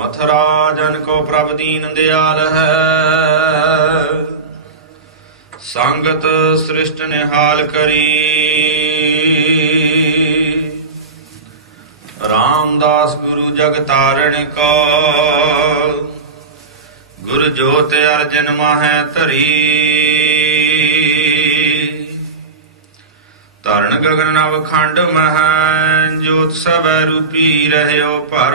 मथुरा जन को प्रभ दीन दयाल है। संगत सृष्ट निहाल करी, रामदास गुरु जग तारण को। गुर जोत अर्जन माहे धरी, धरण गगन नव खंड मह। जोत सब रूपी रहयो पर,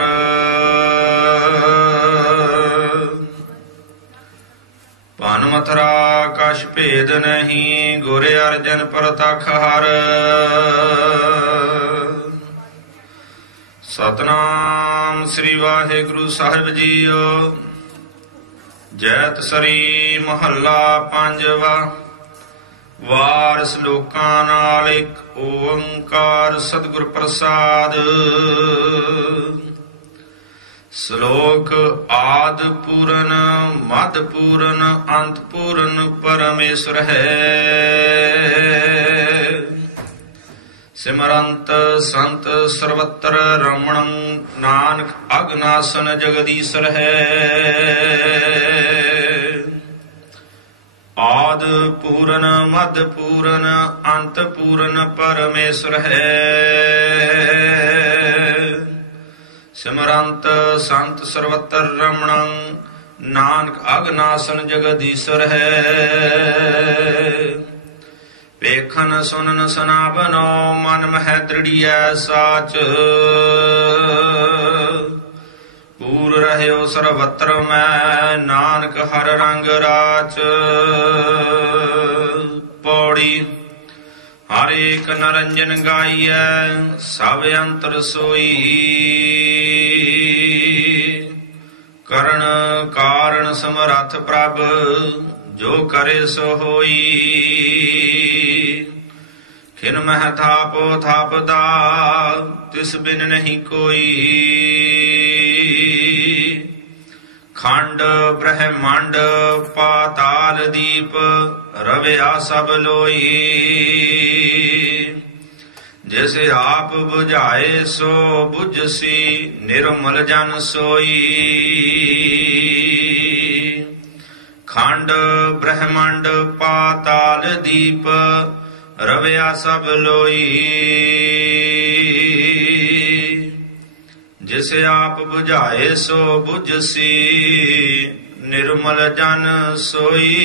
पन मथुरा कछ भेद नहीं। गुर अर्जन परतख हर, सतनाम श्री वाहिगुरु साहिब जीओ। जैत सरी महला पंजवा। वार श्लोकां नाल एक ओंकार सतगुर प्रसाद। श्लोक आद पूरन मद पूरन अंत पूरन परमेश्वर है। सिमरंत संत सर्वत्र रमणं, नानक अगनासन जगदीश्वर है। आद पूरन मद पूरन अंत पूरन परमेश्वर है। सिमरंत संत सर्वत्र रमणं, नानक अगनासन जगदीश्वर है। वेखन सुनन सनावनो, मन मह दृढ़िया साच। पूर रहयो सर्वत्र मैं, नानक हर रंग राच। पौड़ी हर एक नरंजन गाइय, सब अंतर सोई। करण कारण समरथ प्रभ, जो करे सो होई। खिन मह थापो थापदा, तिस बिन नहीं कोई। खंड ब्रह्मांड पाताल दीप, रव्या सब लोई। जैसे आप बुझाए सो बुझसी, निर्मल जन सोई। खंड ब्रह्मांड पाताल दीप, रव्या सब लोई। जिसे आप बुझाए सो बुझसी, निर्मल जन सोई।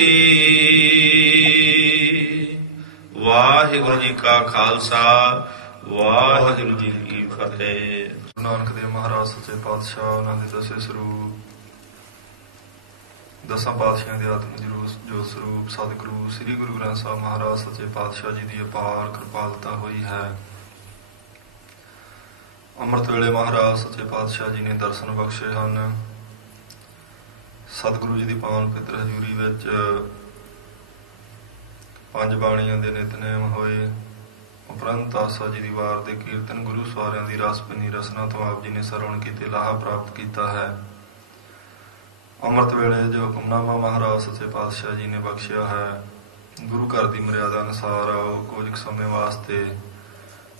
वाहिगुरु जी का खालसा, वाहिगुरु जी की फतेह। नानक देव महाराज सच्चे पातशाह, उन्हों के दसे स्वरूप, दसां पातशाहियां दे आत्म जोत स्वरूप सतगुरु श्री गुरु ग्रंथ साहब महाराज सच्चे पातशाह जी की अपार कृपालता हुई है। अमृत वेले महाराज सच्चे पातशाह जी ने दर्शन बख्शे हैं। सतगुरु जी की पावन पितर हजूरी विच पंज बाणियां दे नितनेम होए। उपरंत आसा जी की वार दे कीर्तन, गुरु सवारियां की रस भनी रसना तो आप जी ने सरवण कीते लाहा प्राप्त किया है। अमृत वेले जो हुक्मनामा महाराज सच्चे पातशाह जी ने बख्शिया है, गुरु घर की मर्यादा अनुसार आओ कुछ समय वास्ते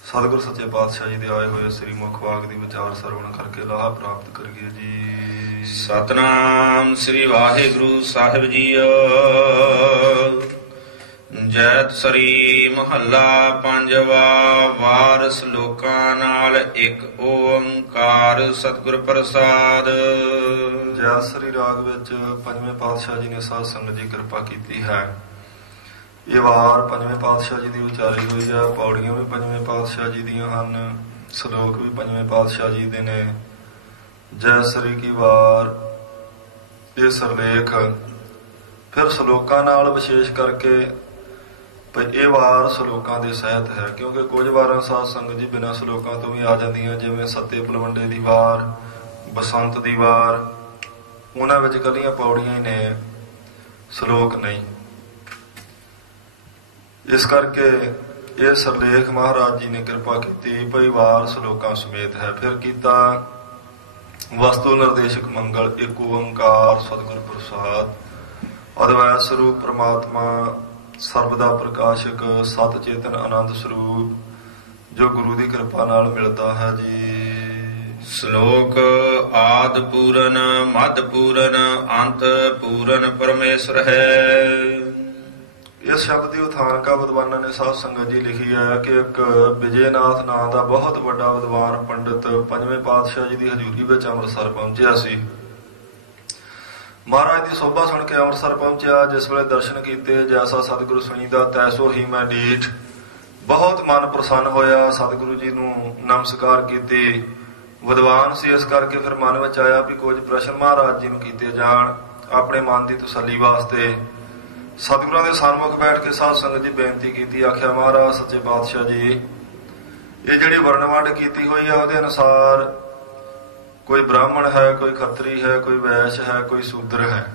सतगुरु सच्चे पातशाह जी के आए हुए श्री मुख वाग की विचार सरवण करके लाहा प्राप्त करिए जी। सतनाम श्री वाहिगुरु साहिब जीओ। जैत सरी महला पंजवा। वार श्लोकां नाल एक ओंकार सतगुर प्रसाद। जैत सरी राग विच पंजवें पातशाह जी ने साध संगत जी कृपा की है। ये वार पंजवें पातशाह जी की उचारी हुई है। पौड़ियां भी पंजवें पातशाह जी दियां हन, श्लोक भी पंजवें पातशाह जी दे ने। जय सरी की वार ये सरलेख फिर श्लोकां नाल विशेष करके ये वार श्लोकां दे सहित है, क्योंकि कुछ वारां साध संगत जी बिना श्लोकां तो भी आ जांदियां, जिवें सत्ते पलवंडे दी वार, बसंत दी वार, उन्हां विच कलियां पौड़ियां ही ने, श्लोक नहीं। इस करके ये सरलेख महाराज जी ने कृपा की भई वार श्लोकां समेत है। फिर कीता वस्तु निर्देशक मंगल एक ओंकार सतगुर प्रसाद। अद्वैत स्वरूप परमात्मा सर्वदा प्रकाशक सत चेतन आनंद स्वरूप जो गुरु की कृपा नाल मिलता है जी। ਸ਼ਲੋਕ ਆਦ ਪੂਰਨ ਮਧ ਪੂਰਨ ਅੰਤ ਪੂਰਨ ਪਰਮੇਸ਼ਰ ਹੈ। ਇਸ ਸ਼ਬਦ ਦੀ ਉਥਾਨਕਾ ਵਿਦਵਾਨਾਂ ਨੇ ਸਾਧ ਸੰਗਤ ਜੀ ਲਿਖੀ ਹੈ ਕਿ ਇੱਕ ਵਿਜੇਨਾਥ ਨਾਂ ਦਾ ਬਹੁਤ ਵੱਡਾ ਵਿਦਵਾਨ ਪੰਡਿਤ ਪੰਜਵੇਂ ਪਾਤਸ਼ਾਹ ਜੀ ਦੀ ਹਜ਼ੂਰੀ ਵਿੱਚ ਅੰਮ੍ਰਿਤਸਰ ਪਹੁੰਚਿਆ ਸੀ। ਮਹਾਰਾਜ ਦੀ ਸੋਭਾ ਸੁਣ ਕੇ ਅੰਮ੍ਰਿਤਸਰ ਪਹੁੰਚਿਆ। ਜਿਸ ਵੇਲੇ ਦਰਸ਼ਨ ਕੀਤੇ, ਜੈਸਾ ਸਤਿਗੁਰੂ ਸੁਣੀਦਾ ਤੈਸੋ ਹੀ ਮੈਂ ਡੀਠ। ਬਹੁਤ ਮਨ ਪ੍ਰਸੰਨ ਹੋਇਆ, ਸਤਿਗੁਰੂ ਜੀ ਨੂੰ ਨਮਸਕਾਰ ਕੀਤੀ। ਵਿਦਵਾਨ ਸੀ, ਇਸ ਕਰਕੇ ਫਿਰ ਮਨ ਵਿੱਚ ਆਇਆ ਵੀ ਕੁਝ ਪ੍ਰਸ਼ਨ ਮਹਾਰਾਜ ਜੀ ਨੂੰ ਕੀਤੇ ਜਾਣ। ਆਪਣੇ ਮਨ ਦੀ ਤਸੱਲੀ ਵਾਸਤੇ ਸਤਿਗੁਰਾਂ ਦੇ ਸਨਮੁਖ ਬੈਠ ਕੇ ਸਾਧ ਸੰਗਤ ਜੀ ਬੇਨਤੀ ਕੀਤੀ। ਆਖਿਆ, ਮਹਾਰਾਜ ਸੱਚੇ ਪਾਤਸ਼ਾਹ ਜੀ, ਇਹ ਜਿਹੜੀ ਵਰਣਵੰਡ ਕੀਤੀ ਹੋਈ ਆ ਉਹਦੇ ਅਨੁਸਾਰ ਕੋਈ ਬ੍ਰਾਹਮਣ ਹੈ, ਕੋਈ ਖੱਤਰੀ ਹੈ, ਕੋਈ ਵੈਸ਼ ਹੈ, ਕੋਈ ਸ਼ੂਦਰ ਹੈ।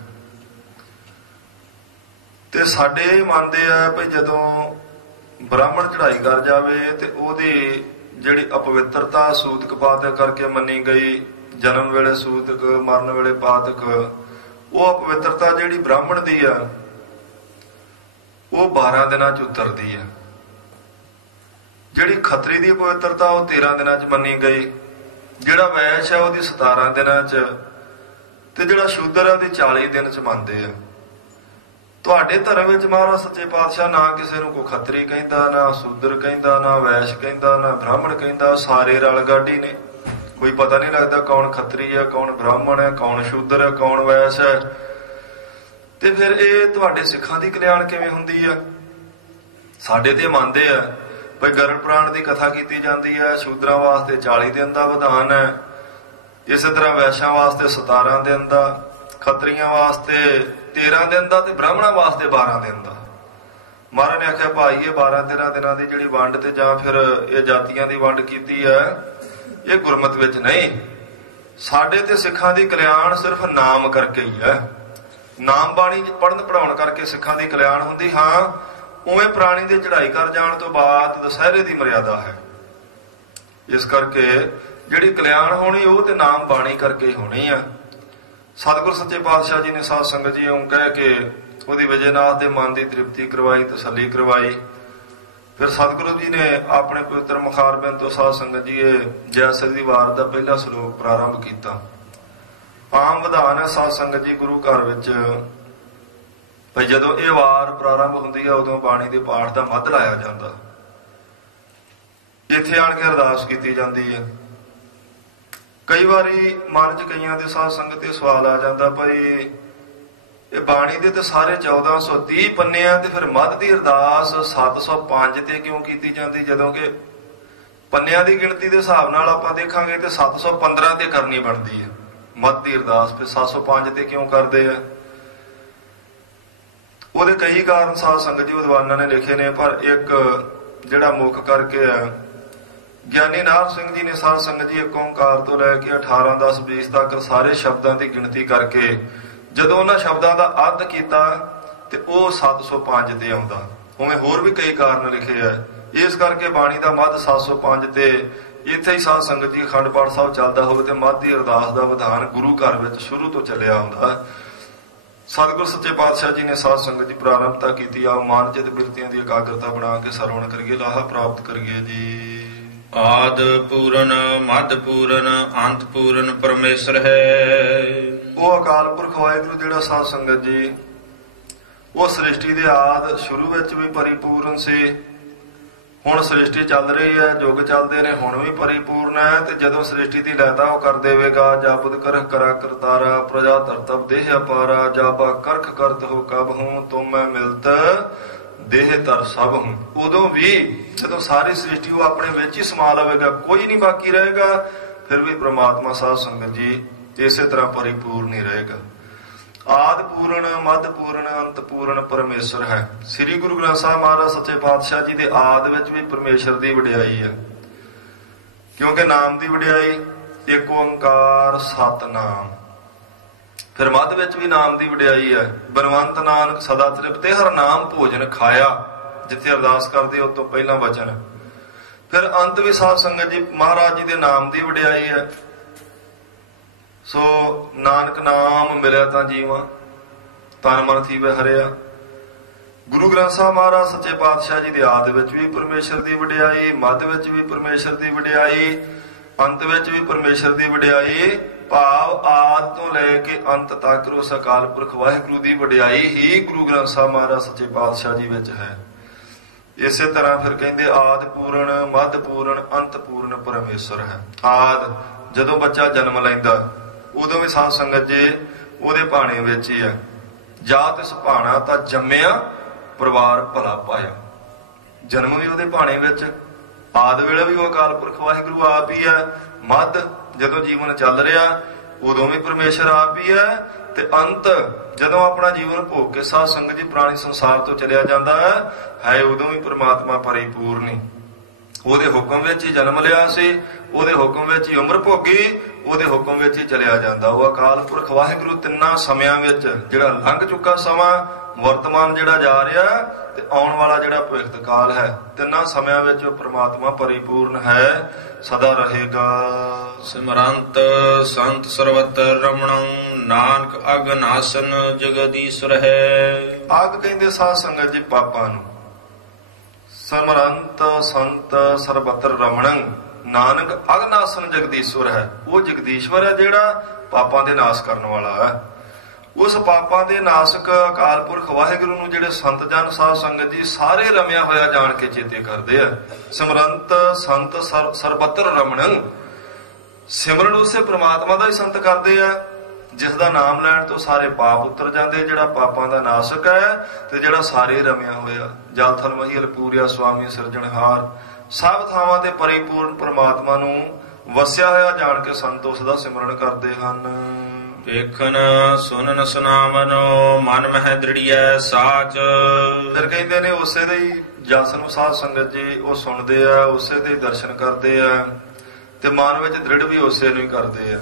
ਤੇ ਸਾਡੇ ਮੰਨਦੇ ਆ ਵੀ ਜਦੋਂ ਬ੍ਰਾਹਮਣ ਚੜ੍ਹਾਈ ਕਰ ਜਾਵੇ ਤੇ ਉਹਦੀ ਜਿਹੜੀ ਅਪਵਿੱਤਰਤਾ ਸੂਤਕ ਪਾਤਕ ਕਰਕੇ ਮੰਨੀ ਗਈ, ਜਨਮ ਵੇਲੇ ਸੂਤਕ, ਮਰਨ ਵੇਲੇ ਪਾਤਕ, ਉਹ ਅਪਵਿੱਤਰਤਾ ਜਿਹੜੀ ਬ੍ਰਾਹਮਣ ਦੀ ਆ ਉਹ 12 ਦਿਨਾਂ ਚ ਉਤਰਦੀ ਆ। ਜਿਹੜੀ ਖੱਤਰੀ ਦੀ ਅਪਵਿੱਤਰਤਾ ਉਹ 13 ਦਿਨਾਂ ਚ ਮੰਨੀ ਗਈ। ਜਿਹੜਾ ਵੈਸ਼ ਹੈ ਉਹਦੀ 17 ਦਿਨਾਂ ਚ, ਤੇ ਜਿਹੜਾ ਸ਼ੂਦਰ ਹੈ ਉਹਦੀ 40 ਦਿਨ ਚ ਮੰਨਦੇ ਆ। ਤੁਹਾਡੇ ਧਰਮ ਵਿੱਚ ਮਹਾਰਾਜ ਸੱਚੇ ਪਾਤਸ਼ਾਹ ਨਾ ਕਿਸੇ ਨੂੰ ਕੋਈ ਖੱਤਰੀ ਕਹਿੰਦਾ, ਨਾ ਸ਼ੂਦਰ ਕਹਿੰਦਾ, ਨਾ ਵੈਸ਼ ਕਹਿੰਦਾ, ਨਾ ਬ੍ਰਾਹਮਣ ਕਹਿੰਦਾ। ਸਾਰੇ ਰਲ ਗਾਡੀ ਨੇ, ਕੋਈ ਪਤਾ ਨਹੀਂ ਲੱਗਦਾ ਕੌਣ ਖੱਤਰੀ ਹੈ, ਕੌਣ ਬ੍ਰਾਹਮਣ ਹੈ, ਕੌਣ ਸ਼ੂਦਰ ਹੈ, ਕੌਣ ਵੈਸ਼ ਹੈ। ਤੇ ਫਿਰ ਇਹ ਤੁਹਾਡੇ ਸਿੱਖਾਂ ਦੀ ਕਲਿਆਣ ਕਿਵੇਂ ਹੁੰਦੀ ਆ? ਸਾਡੇ ਤੇ ਮੰਨਦੇ ਆ ਬਈ ਗਰਲ ਪ੍ਰਾਣ ਦੀ ਕਥਾ ਕੀਤੀ ਜਾਂਦੀ ਹੈ, ਸ਼ੂਦਰਾਂ ਵਾਸਤੇ 40 ਦਿਨ ਦਾ ਵਿਧਾਨ ਹੈ, ਇਸੇ ਤਰ੍ਹਾਂ ਵੈਸ਼ਾਂ ਵਾਸਤੇ 17 ਦਿਨ ਦਾ, ਖੱਤਰੀਆਂ ਵਾਸਤੇ 13 ਦਿਨ ਦਾ, ਤੇ ਬ੍ਰਾਹਮਣਾਂ ਵਾਸਤੇ 12 ਦਿਨ ਦਾ। ਮਹਾਰਾਜ ਨੇ ਆਖਿਆ, ਭਾਈ ਇਹ 12-13 ਦਿਨਾਂ ਦੀ ਜਿਹੜੀ ਵੰਡ ਤੇ ਜਾਂ ਫਿਰ ਇਹ ਜਾਤੀਆਂ ਦੀ ਵੰਡ ਕੀਤੀ ਹੈ, ਇਹ ਗੁਰਮਤ ਵਿੱਚ ਨਹੀਂ। ਸਾਡੇ ਤੇ ਸਿੱਖਾਂ ਦੀ ਕਲਿਆਣ ਸਿਰਫ ਨਾਮ ਕਰਕੇ ਹੀ ਹੈ। ਨਾਮ ਬਾਣੀ ਪੜ੍ਹਨ ਪੜ੍ਹਾਉਣ ਕਰਕੇ ਸਿੱਖਾਂ ਦੀ ਕਲਿਆਣ ਹੁੰਦੀ। ਹਾਂ, ਉਵੇਂ ਪ੍ਰਾਣੀ ਦੇ ਚੜ੍ਹਾਈ ਕਰ ਜਾਣ ਤੋਂ ਬਾਅਦ ਦੁਸਹਿਰੇ ਦੀ ਮਰਿਆਦਾ ਹੈ। ਇਸ ਕਰਕੇ ਜਿਹੜੀ ਕਲਿਆਣ ਹੋਣੀ ਉਹ ਤੇ ਨਾਮ ਬਾਣੀ ਕਰਕੇ ਹੀ ਹੋਣੀ ਆ। ਸਤਿਗੁਰ ਸੱਚੇ ਪਾਤਸ਼ਾਹ ਜੀ ਨੇ ਸਾਧ ਸੰਗਤ ਜੀ ਉਹ ਕਹਿ ਕੇ ਉਹਦੀ ਵਿਜੇਨਾਥ ਦੇ ਮਨ ਦੀ ਤ੍ਰਿਪਤੀ ਕਰਵਾਈ, ਤਸੱਲੀ ਕਰਵਾਈ। ਫਿਰ ਸਤਿਗੁਰੂ ਜੀ ਨੇ ਆਪਣੇ ਪਵਿੱਤਰ ਮੁਖਾਰਬਿੰਦ ਤੋਂ ਸਾਧ ਸੰਗਤ ਜੀ ਇਹ ਜੈਸਰ ਦੀ ਵਾਰ ਦਾ ਪਹਿਲਾ ਸ਼ਲੋਕ ਪ੍ਰਾਰੰਭ ਕੀਤਾ। ਆਮ ਵਿਧਾਨ ਹੈ ਸਾਧ ਸੰਗਤ ਜੀ ਗੁਰੂ ਘਰ ਵਿੱਚ ਭਈ ਜਦੋਂ ਇਹ ਵਾਰ ਪ੍ਰਾਰੰਭ ਹੁੰਦੀ ਹੈ ਉਦੋਂ ਬਾਣੀ ਦੇ ਪਾਠ ਦਾ ਮੱਧ ਲਾਇਆ ਜਾਂਦਾ। ਇੱਥੇ ਆਣ ਕੇ ਅਰਦਾਸ ਕੀਤੀ ਜਾਂਦੀ ਹੈ। ਕਈ ਵਾਰੀ ਮਨ 'ਚ ਕਈਆਂ ਦੇ ਸਾਧ ਸੰਗਤ ਤੇ ਸਵਾਲ ਆ ਜਾਂਦਾ, ਭਾਈ ਇਹ ਬਾਣੀ ਦੇ ਤਾਂ ਸਾਰੇ 1430 ਪੰਨੇ ਆ, ਤੇ ਫਿਰ ਮੱਧ ਦੀ ਅਰਦਾਸ 705 ਤੇ ਕਿਉਂ ਕੀਤੀ ਜਾਂਦੀ? ਜਦੋਂ ਕਿ ਪੰਨਿਆਂ ਦੀ ਗਿਣਤੀ ਦੇ ਹਿਸਾਬ ਨਾਲ ਆਪਾਂ ਦੇਖਾਂਗੇ ਤੇ 715 ਤੇ ਕਰਨੀ ਬਣਦੀ ਹੈ ਮੱਧ ਦੀ ਅਰਦਾਸ। ਫਿਰ 705 ਤੇ ਕਿਉਂ ਕਰਦੇ ਆ? ਉਹਦੇ ਕਈ ਕਾਰਨ ਸਾਧ ਸੰਗਤ ਜੀ ਵਿਦਵਾਨਾਂ ਨੇ ਲਿਖੇ ਨੇ, ਪਰ ਇੱਕ ਜਿਹੜਾ ਮੁੱਖ ਕਰਕੇ ਆ, ਗਿਆਨੀ ਨਾਨਕ ਸਿੰਘ ਜੀ ਨੇ ਸਾਧ ਸੰਗਤ ਜੀ ਇੱਕ ਓਂਕਾਰ ਤੋਂ ਲੈ ਕੇ 18, 10, 20 ਤੱਕ ਸਾਰੇ ਸ਼ਬਦਾਂ ਦੀ ਗਿਣਤੀ ਕਰਕੇ ਜਦੋਂ ਉਹਨਾਂ ਸ਼ਬਦਾਂ ਦਾ ਅੱਧ ਕੀਤਾ ਤੇ ਉਹ 705 ਤੇ ਆਉਂਦਾ। ਉਵੇਂ ਹੋਰ ਵੀ ਕਈ ਕਾਰਨ ਲਿਖੇ ਆ। ਇਸ ਕਰਕੇ ਬਾਣੀ ਦਾ ਮੱਧ 705 ਤੇ ਇੱਥੇ ਹੀ ਸਾਧ ਸੰਗਤ ਜੀ ਅਖੰਡ ਪਾਠ ਸਾਹਿਬ ਚੱਲਦਾ ਹੋਵੇ ਤੇ ਮੱਧ ਦੀ ਅਰਦਾਸ ਦਾ ਵਿਧਾਨ ਗੁਰੂ ਘਰ ਵਿੱਚ ਸ਼ੁਰੂ ਤੋਂ ਚੱਲਿਆ ਹੁੰਦਾ। ਸਤਿਗੁਰ ਸੱਚੇ ਪਾਤਸ਼ਾਹ ਜੀ ਨੇ ਸਾਧ ਸੰਗਤ ਦੀ ਪ੍ਰਾਰੰਭਤਾ ਕੀਤੀ। ਆ ਮਾਨਚਿਤ ਬਿਰਤੀਆਂ ਦੀ ਇਕਾਗਰਤਾ ਬਣਾ ਕੇ ਸਰਵਣ ਕਰੀਏ, ਲਾਹਾ ਪ੍ਰਾਪਤ ਕਰੀਏ ਜੀ। ਆਦ ਪੂਰਨ ਮੱਧ ਪੂਰਨ ਅੰਤ ਪੂਰਨ ਪਰਮੇਸ਼ਰ ਹੈ। ਉਹ ਅਕਾਲ ਪੁਰਖ ਵਾਹਿਗੁਰੂ ਜਿਹੜਾ ਸਾਧ ਸੰਗਤ ਜੀ ਉਹ ਸ੍ਰਿਸ਼ਟੀ ਦੇ ਆਦ ਸ਼ੁਰੂ ਵਿੱਚ ਵੀ ਪਰਿਪੂਰਨ ਸੀ। ਹੁਣ ਸ੍ਰਿਸ਼ਟੀ ਚੱਲ ਰਹੀ ਹੈ, ਯੁੱਗ ਚੱਲਦੇ ਨੇ, ਹੁਣ ਵੀ ਪਰਿਪੂਰਨ ਹੈ। ਤੇ ਜਦੋਂ ਸ੍ਰਿਸ਼ਟੀ ਦੀ ਲੈਤਾ ਉਹ ਕਰ ਦੇਵੇਗਾ, ਜਾਬੁਦ ਕਰਹ ਕਰਾ ਕਰਤਾਰਾ ਪ੍ਰਜਾ ਧਰਤਬ ਦੇਹ ਅਪਾਰਾ, ਜਾਬਾ ਕਰਖ ਕਰਤ ਹੋ ਕਬ ਹੂੰ ਤੁਮ ਮੈਂ ਮਿਲਤ ਦੇਹ ਧਰ ਸਭ ਹੂੰ। ਉਦੋਂ ਵੀ ਜਦੋਂ ਸਾਰੀ ਸ੍ਰਿਸ਼ਟੀ ਉਹ ਆਪਣੇ ਵਿੱਚ ਹੀ ਸਮਾ ਲਵੇਗਾ, ਕੋਈ ਨਹੀਂ ਬਾਕੀ ਰਹੇਗਾ, ਫਿਰ ਵੀ ਪ੍ਰਮਾਤਮਾ ਸਾਧ ਸੰਗਤ ਜੀ ਇਸੇ ਤਰ੍ਹਾਂ ਪਰਿਪੂਰਨ ਹੀ ਰਹੇਗਾ। ਆਦ ਪੂਰਨ ਮੱਧ ਪੂਰਨ ਅੰਤ ਪੂਰਨ ਪਰਮੇਸ਼ਰ ਹੈ। ਸ੍ਰੀ ਗੁਰੂ ਗ੍ਰੰਥ ਸਾਹਿਬ ਮਹਾਰਾਜ ਸੱਚੇ ਪਾਤਸ਼ਾਹ ਜੀ ਦੇ ਆਦ ਵਿੱਚ ਵੀ ਪਰਮੇਸ਼ਰ ਦੀ ਵਡਿਆਈ ਹੈ, ਕਿਉਂਕਿ ਨਾਮ ਦੀ ਵਡਿਆਈ, ਇੱਕ ਓੰਕਾਰ ਸਤਿਨਾਮ। ਫਿਰ ਮੱਧ ਵਿੱਚ ਵੀ ਨਾਮ ਦੀ ਵਡਿਆਈ ਹੈ। ਬਨਵੰਤ ਨਾਨਕ ਸਦਾ ਤ੍ਰਿਪਤੇ ਹਰ ਨਾਮ ਭੋਜਨ ਖਾਇਆ, ਜਿੱਥੇ ਅਰਦਾਸ ਕਰਦੇ ਉਸ ਤੋਂ ਪਹਿਲਾਂ ਵਚਨ। ਫਿਰ ਅੰਤ ਵੀ ਸਾਧ ਸੰਗਤ ਜੀ ਮਹਾਰਾਜ ਜੀ ਦੇ ਨਾਮ ਦੀ ਵਡਿਆਈ ਹੈ। ਸੋ ਨਾਨਕ ਨਾਮ ਮਿਲਿਆ ਤਾਂ ਜੀਵਾਂ, ਤਨ ਮਨ ਥੀਵੇ ਹਰਿਆ। ਗੁਰੂ ਗ੍ਰੰਥ ਸਾਹਿਬ ਮਹਾਰਾਜ ਸੱਚੇ ਪਾਤਸ਼ਾਹ ਜੀ ਦੇ ਆਦਿ ਵਿੱਚ ਵੀ ਪਰਮੇਸ਼ਰ ਦੀ ਵਡਿਆਈ, ਮੱਧ ਵਿੱਚ ਵੀ ਪਰਮੇਸ਼ਰ ਦੀ ਵਡਿਆਈ, ਅੰਤ ਵਿੱਚ ਵੀ ਪਰਮੇਸ਼ਰ ਦੀ ਵਡਿਆਈ, ਭਾਵ ਆਦਿ ਤੋਂ ਲੈ ਕੇ ਅੰਤ ਤੱਕ ਉਸ ਅਕਾਲ ਪੁਰਖ ਵਾਹਿਗੁਰੂ ਦੀ ਵਡਿਆਈ ਹੀ ਗੁਰੂ ਗ੍ਰੰਥ ਸਾਹਿਬ ਮਹਾਰਾਜ ਸੱਚੇ ਪਾਤਸ਼ਾਹ ਜੀ ਵਿੱਚ ਹੈ। ਇਸੇ ਤਰ੍ਹਾਂ ਫਿਰ ਕਹਿੰਦੇ ਆਦਿ ਪੂਰਨ, ਮੱਧ ਪੂਰਨ, ਅੰਤ ਪੂਰਨ ਪਰਮੇਸ਼ਰ ਹੈ। ਆਦਿ ਜਦੋਂ ਬੱਚਾ ਜਨਮ ਲੈਂਦਾ ਉਦੋਂ ਵੀ ਸਾਧ ਸੰਗਤ ਜੀ ਉਹਦੇ ਭਾਣੇ ਵਿੱਚ ਹੀ ਹੈ। ਜਾਤ ਇਸ ਭਾਣਾ ਤਾਂ ਜੰਮਿਆ ਪਰਿਵਾਰ ਭਲਾ ਪਾਇਆ। ਜਨਮ ਵੀ ਉਹਦੇ ਭਾਣੇ ਵਿੱਚ, ਆਦਿ ਵੇਲੇ ਵੀ ਉਹ ਅਕਾਲ ਪੁਰਖ ਵਾਹਿਗੁਰੂ ਆਪ ਹੀ ਹੈ। ਮੱਧ ਜਦੋਂ ਜੀਵਨ ਚੱਲ ਰਿਹਾ ਉਦੋਂ ਵੀ ਪਰਮੇਸ਼ਰ ਆਪ ਹੀ ਹੈ। ਤੇ ਅੰਤ ਜਦੋਂ ਆਪਣਾ ਜੀਵਨ ਭੋਗ ਕੇ ਸਾਧ ਸੰਗਤ ਜੀ ਪ੍ਰਾਣੀ ਸੰਸਾਰ ਤੋਂ ਚਲਿਆ ਜਾਂਦਾ ਹੈ ਉਦੋਂ ਵੀ ਪ੍ਰਮਾਤਮਾ ਪਰਿਪੂਰਨ ਹੀ। ਉਹਦੇ ਹੁਕਮ ਵਿੱਚ ਹੀ ਜਨਮ ਲਿਆ ਸੀ, ਉਹਦੇ ਹੁਕਮ ਵਿੱਚ ਹੀ ਉਮਰ ਭੋਗੀ, ਉਹਦੇ ਹੁਕਮ ਵਿੱਚ ਹੀ ਚਲਿਆ ਜਾਂਦਾ। ਉਹ ਅਕਾਲ ਪੁਰਖ ਵਾਹਿਗੁਰੂ ਤਿੰਨਾਂ ਸਮਿਆਂ ਵਿੱਚ, ਜਿਹੜਾ ਲੰਘ ਚੁੱਕਾ ਸਮਾਂ, ਵਰਤਮਾਨ ਜਿਹੜਾ ਜਾ ਰਿਹਾ ਤੇ ਆਉਣ ਵਾਲਾ ਜਿਹੜਾ ਭਵਿੱਖਤ ਕਾਲ ਹੈ, ਤਿੰਨਾਂ ਸਮਿਆਂ ਵਿੱਚ ਉਹ ਪ੍ਰਮਾਤਮਾ ਪਰਿਪੂਰਨ ਹੈ, ਸਦਾ ਰਹੇਗਾ। ਸਿਮਰੰਤ ਸੰਤ ਸਰਵਤਰ ਰਮਣੰ, ਨਾਨਕ ਅਗਨਾਸਨ ਜਗਦੀਸ਼ਰ ਹੈ। ਆਗ ਕਹਿੰਦੇ ਸਾਧ ਸੰਗਤ ਜੀ ਪਾਪਾਂ ਨੂੰ। ਸਿਮਰੰਤ ਸੰਤ ਸਰਬਤਰ ਰਮਣੰ, ਨਾਨਕ ਅਗਨਾਸਨ ਜਗਦੀਸ਼ਵਰ ਹੈ। ਉਹ ਜਗਦੀਸ਼ਵਰ ਹੈ ਜਿਹੜਾ ਪਾਪਾਂ ਦੇ ਨਾਸ਼ ਕਰਨ ਵਾਲਾ ਹੈ। ਉਸ ਪਾਪਾਂ ਦੇ ਨਾਸ਼ਕ ਅਕਾਲ ਪੁਰਖ ਵਾਹਿਗੁਰੂ ਨੂੰ ਜਿਹੜੇ ਸੰਤ ਜਨ ਸਾਧ ਸੰਗਤ ਜੀ ਸਾਰੇ ਰਮਿਆ ਹੋਇਆ ਜਾਣ ਕੇ ਚੇਤੇ ਕਰਦੇ ਆ। ਸਿਮਰੰਤ ਸੰਤ ਸਰਬਤਰ ਰਮਣੰ, ਸਿਮਰਨ ਉਸੇ ਪ੍ਰਮਾਤਮਾ ਦਾ ਹੀ ਸੰਤ ਕਰਦੇ ਆ ਜਿਸ ਦਾ ਨਾਮ ਲੈਣ ਤੋਂ ਸਾਰੇ ਪਾਪ ਉਤਰ ਜਾਂਦੇ, ਜਿਹੜਾ ਪਾਪਾਂ ਦਾ ਨਾਸ਼ਕ ਹੈ ਤੇ ਜਿਹੜਾ ਸਾਰੇ ਰਮਿਆ ਹੋਇਆ। ਜਲ ਥਲ ਮਹੀਲ ਪੂਰਿਆ ਸੁਆਮੀ ਸਿਰਜਣਹਾਰ, ਸਭ ਥਾਵਾਂ ਤੇ ਪਰਿਪੂਰਨ ਪ੍ਰਮਾਤਮਾ ਨੂੰ ਵਸਿਆ ਹੋਇਆ ਜਾਣ ਕੇ ਸੰਤ ਉਸ ਦਾ ਸਿਮਰਨ ਕਰਦੇ ਹਨ। ਵੇਖਣ ਸੁਣਨ ਸੁਨਾਵਨੋ, ਮਨ ਮਹਿ ਦ੍ਰਿੜੀਐ ਸਾਚ। ਫਿਰ ਕਹਿੰਦੇ ਨੇ ਉਸੇ ਦੇ ਹੀ ਜਸ ਨੂੰ ਸਾਧ ਸੰਗਤ ਜੀ ਉਹ ਸੁਣਦੇ ਆ, ਉਸੇ ਦੇ ਦਰਸ਼ਨ ਕਰਦੇ ਆ ਤੇ ਮਨ ਵਿੱਚ ਦ੍ਰਿੜ ਵੀ ਉਸੇ ਨੂੰ ਹੀ ਕਰਦੇ ਆ।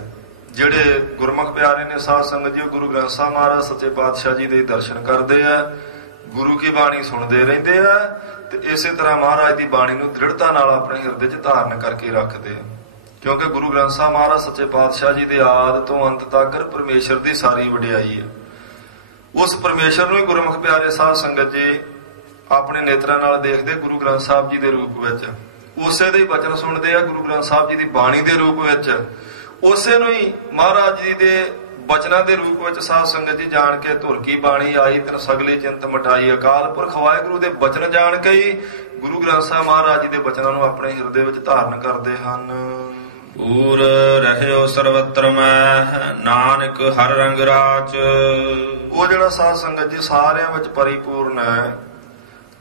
ਜਿਹੜੇ ਗੁਰਮੁਖ ਪਿਆਰੇ ਨੇ ਸਾਧ ਸੰਗਤ ਜੀ ਉਹ ਗੁਰੂ ਗ੍ਰੰਥ ਸਾਹਿਬ ਮਹਾਰਾਜ ਸੱਚੇ ਪਾਤਸ਼ਾਹ ਜੀ ਦੇ ਦਰਸ਼ਨ ਕਰਦੇ ਆ, ਗੁਰੂ ਕੀ ਬਾਣੀ ਸੁਣਦੇ ਰਹਿੰਦੇ ਆ ਤੇ ਇਸੇ ਤਰ੍ਹਾਂ ਮਹਾਰਾਜ ਦੀ ਬਾਣੀ ਨੂੰ ਦ੍ਰਿੜਤਾ ਨਾਲ ਆਪਣੇ ਹਿਰਦੇ 'ਚ ਧਾਰਨ ਕਰਕੇ ਰੱਖਦੇ ਆ। ਕਿਉਂਕਿ ਗੁਰੂ ਗ੍ਰੰਥ ਸਾਹਿਬ ਮਹਾਰਾਜ ਸੱਚੇ ਪਾਤਸ਼ਾਹ ਜੀ ਦੇ ਆਦਿ ਤੋਂ ਅੰਤ ਤੱਕ ਪਰਮੇਸ਼ਰ ਦੀ ਸਾਰੀ ਵਡਿਆਈ ਹੈ। ਉਸ ਪਰਮੇਸ਼ਰ ਨੂੰ ਹੀ ਗੁਰਮੁਖ ਪਿਆਰੇ ਸਾਧ ਸੰਗਤ ਜੀ ਆਪਣੇ ਨੇਤਰਾਂ ਨਾਲ ਦੇਖਦੇ ਗੁਰੂ ਗ੍ਰੰਥ ਸਾਹਿਬ ਜੀ ਦੇ ਰੂਪ ਵਿੱਚ, ਉਸੇ ਦੇ ਹੀ ਬਚਨ ਸੁਣਦੇ ਆ ਗੁਰੂ ਗ੍ਰੰਥ ਸਾਹਿਬ ਜੀ ਦੀ ਬਾਣੀ ਦੇ ਰੂਪ ਵਿੱਚ, ਉਸੇ ਨੂੰ ਹੀ ਮਹਾਰਾਜ ਜੀ ਦੇ ਬਚਨਾਂ ਦੇ ਰੂਪ ਵਿੱਚ ਸਾਧ ਸੰਗਤ ਜੀ ਜਾਣ ਕੇ ਧੁਰ ਕੀ ਬਾਣੀ ਆਈ ਤਨ ਸਗਲੀ ਚਿੰਤ ਮਟਾਈ। ਅਕਾਲ ਪੁਰਖ ਵਾਹਿਗੁਰੂ ਦੇ ਬਚਨ ਜਾਣ ਕੇ ਹੀ ਗੁਰੂ ਗ੍ਰੰਥ ਸਾਹਿਬ ਮਹਾਰਾਜ ਜੀ ਦੇ ਬਚਨਾਂ ਨੂੰ ਆਪਣੇ ਹਿਰਦੇ ਵਿੱਚ ਧਾਰਨ ਕਰਦੇ ਹਨ। ਪੂਰ ਰਹਿਓ ਸਰਵਤਰ ਮੈਂ, ਨਾਨਕ ਹਰ ਰੰਗ ਰਾਚ। ਉਹ ਜਿਹੜਾ ਸਾਧ ਸੰਗਤ ਜੀ ਸਾਰਿਆਂ ਵਿੱਚ ਪਰਿਪੂਰਨ ਹੈ,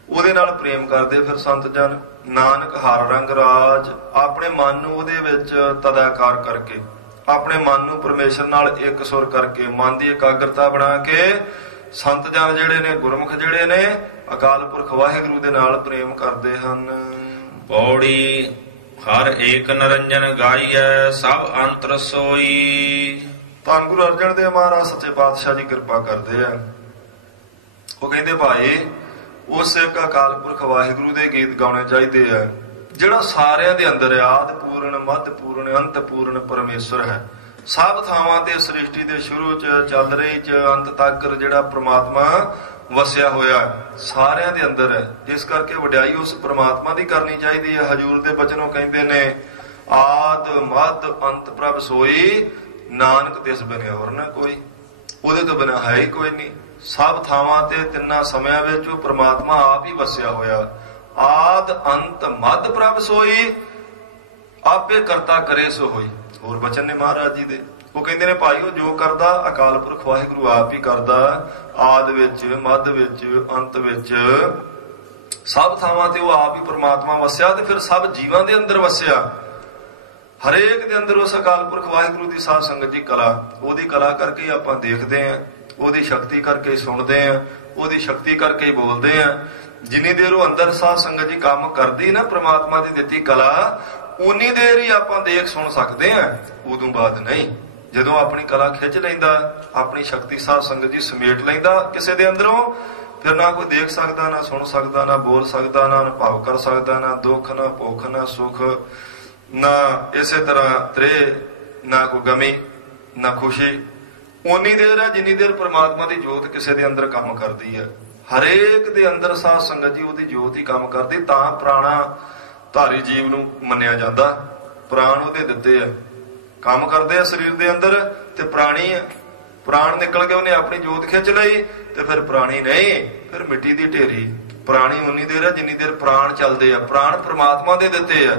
ਉਹਦੇ ਨਾਲ ਪ੍ਰੇਮ ਕਰਦੇ ਫਿਰ ਸੰਤ ਜਨ। ਨਾਨਕ ਹਰ ਰੰਗ ਰਾਜ, ਆਪਣੇ ਮਨ ਨੂੰ ਉਹਦੇ ਵਿੱਚ ਤਦਾਕਾਰ ਕਰਕੇ, ਆਪਣੇ ਮਨ ਨੂੰ ਪਰਮੇਸ਼ਰ ਨਾਲ ਇੱਕ ਸੁਰ ਕਰਕੇ, ਮਨ ਦੀ ਇਕਾਗਰਤਾ ਬਣਾ ਕੇ ਸੰਤ ਜਨ ਜਿਹੜੇ ਨੇ, ਗੁਰਮੁਖ ਜਿਹੜੇ ਨੇ, ਅਕਾਲ ਪੁਰਖ ਵਾਹਿਗੁਰੂ ਦੇ ਨਾਲ ਪ੍ਰੇਮ ਕਰਦੇ ਹਨ। ਪੌੜੀ ਹਰ ਏਕ ਨਰੰਜਨ ਗਾਈਐ, ਸਭ ਅੰਤਰ ਸੋਈ। ਧੰਨ ਗੁਰੂ ਅਰਜਨ ਦੇਵ ਮਹਾਰਾਜ ਸੱਚੇ ਪਾਤਸ਼ਾਹ ਜੀ ਕਿਰਪਾ ਕਰਦੇ ਆ। ਉਹ ਕਹਿੰਦੇ ਭਾਈ ਉਸ ਇੱਕ ਅਕਾਲ ਪੁਰਖ ਵਾਹਿਗੁਰੂ ਦੇ ਗੀਤ ਗਾਉਣੇ ਚਾਹੀਦੇ ਆ ਜਿਹੜਾ ਸਾਰਿਆਂ ਦੇ ਅੰਦਰ ਆਦਿ ਪੂਰਨ, ਮੱਧ ਪੂਰਨ, ਅੰਤ ਪੂਰਨ ਪਰਮੇਸ਼ਰ ਹੈ। ਸਭ ਥਾਵਾਂ ਤੇ ਸ੍ਰਿਸ਼ਟੀ ਦੇ ਸ਼ੁਰੂ ਚ, ਚੱਲ ਰਹੀ ਚ, ਅੰਤ ਤੱਕ ਜਿਹੜਾ ਪ੍ਰਮਾਤਮਾ ਵਸਿਆ ਹੋਇਆ ਸਾਰਿਆਂ ਦੇ ਅੰਦਰ ਹੈ। ਇਸ ਕਰਕੇ ਵਡਿਆਈ ਉਸ ਪ੍ਰਮਾਤਮਾ ਦੀ ਕਰਨੀ ਚਾਹੀਦੀ ਹੈ। ਹਜੂਰ ਦੇ ਬਚਨੋਂ ਕਹਿੰਦੇ ਨੇ ਆਦ ਮੱਧ ਅੰਤ ਪ੍ਰਭ ਸੋਈ, ਨਾਨਕ ਤਿਸ ਬਿਨਿ ਹੋਰ ਨਾ ਕੋਈ। ਉਹਦੇ ਤੋਂ ਬਿਨਾਂ ਹੈ ਹੀ ਕੋਈ ਨਹੀਂ। ਸਭ ਥਾਵਾਂ ਤੇ ਤਿੰਨਾਂ ਸਮਿਆਂ ਵਿੱਚ ਉਹ ਪ੍ਰਮਾਤਮਾ ਆਪ ਹੀ ਵਸਿਆ ਹੋਇਆ। ਆਦ ਅੰਤ ਮੱਧ ਪ੍ਰਭ ਸੋਈ, ਆਪੇ ਕਰਤਾ ਕਰੇ ਸੋ ਹੋਈ। ਹੋਰ ਬਚਨ ਨੇ ਮਹਾਰਾਜ ਜੀ ਦੇ। ਉਹ ਕਹਿੰਦੇ ਨੇ ਭਾਈ ਉਹ ਜੋ ਕਰਦਾ ਅਕਾਲ ਪੁਰਖ ਵਾਹਿਗੁਰੂ ਆਪ ਹੀ ਕਰਦਾ। ਆਦ ਵਿੱਚ, ਮੱਧ ਵਿੱਚ, ਅੰਤ ਵਿੱਚ, ਸਭ ਥਾਵਾਂ ਤੇ ਉਹ ਆਪ ਹੀ ਪ੍ਰਮਾਤਮਾ ਵਸਿਆ ਤੇ ਫਿਰ ਸਭ ਜੀਵਾਂ ਦੇ ਅੰਦਰ ਵਸਿਆ। ਹਰੇਕ ਦੇ ਅੰਦਰ ਉਸ ਅਕਾਲ ਪੁਰਖ ਵਾਹਿਗੁਰੂ ਦੀ ਸਾਧ ਸੰਗਤ ਦੀ ਕਲਾ, ਉਹਦੀ ਕਲਾ ਕਰਕੇ ਆਪਾਂ ਦੇਖਦੇ ਆਂ, ਉਹਦੀ ਸ਼ਕਤੀ ਕਰਕੇ ਸੁਣਦੇ ਆਂ, ਉਹਦੀ ਸ਼ਕਤੀ ਕਰਕੇ ਬੋਲਦੇ ਆਂ। ਜਿੰਨੀ ਦੇਰ ਉਹ ਅੰਦਰ ਸਾਧ ਸੰਗਤ ਜੀ ਕੰਮ ਕਰਦੀ ਨਾ ਪ੍ਰਮਾਤਮਾ ਦੀ ਦਿੱਤੀ ਕਲਾ, ਉਨੀ ਦੇਰ ਹੀ ਆਪਾਂ ਦੇਖ ਸੁਣ ਸਕਦੇ ਆਂ, ਉਦੋਂ ਬਾਅਦ ਨਹੀਂ। ਜਦੋਂ ਆਪਣੀ ਕਲਾ ਖਿੱਚ ਲੈਂਦਾ, ਆਪਣੀ ਸ਼ਕਤੀ ਸਾਧ ਸੰਗਤ ਜੀ ਸਮੇਟ ਲੈਂਦਾ ਕਿਸੇ ਦੇ ਅੰਦਰੋਂ, ਫਿਰ ਨਾ ਕੋਈ ਦੇਖ ਸਕਦਾ, ਨਾ ਸੁਣ ਸਕਦਾ, ਨਾ ਬੋਲ ਸਕਦਾ, ਨਾ ਅਨੁਭਵ ਕਰ ਸਕਦਾ, ਨਾ ਦੁੱਖ, ਨਾ ਭੁੱਖ, ਨਾ ਸੁੱਖ, ਨਾ ਇਸੇ ਤਰ੍ਹਾਂ ਤ੍ਰੇ, ਨਾ ਕੋਈ ਗਮੀ, ਨਾ ਖੁਸ਼ੀ। ਉਨੀ ਦੇਰ ਹੈ ਜਿੰਨੀ ਦੇਰ ਪ੍ਰਮਾਤਮਾ ਦੀ ਜੋਤ ਕਿਸੇ ਦੇ ਅੰਦਰ ਕੰਮ ਕਰਦੀ ਹੈ। ਹਰੇਕ ਦੇ ਅੰਦਰ ਸਾਧ ਸੰਗਤ ਜੀ ਉਹਦੀ ਜੋਤ ਹੀ ਕੰਮ ਕਰਦੀ, ਤਾਂ ਪ੍ਰਾਣਾ ਧਾਰੀ ਜੀਵ ਨੂੰ ਮੰਨਿਆ ਜਾਂਦਾ। ਪ੍ਰਾਣ ਉਹਦੇ ਦਿੱਤੇ ਆ, ਕੰਮ ਕਰਦੇ ਆ ਸਰੀਰ ਦੇ ਅੰਦਰ ਤੇ ਪ੍ਰਾਣੀ ਆ। ਪ੍ਰਾਣ ਨਿਕਲ ਕੇ ਉਹਨੇ ਆਪਣੀ ਜੋਤ ਖਿੱਚ ਲਈ ਤੇ ਫਿਰ ਪ੍ਰਾਣੀ ਨਹੀਂ, ਫਿਰ ਮਿੱਟੀ ਦੀ ਢੇਰੀ। ਪ੍ਰਾਣੀ ਉਨੀ ਦੇਰ ਆ ਜਿੰਨੀ ਦੇਰ ਪ੍ਰਾਣ ਚੱਲਦੇ ਆ। ਪ੍ਰਾਣ ਪ੍ਰਮਾਤਮਾ ਦੇ ਦਿੱਤੇ ਆ,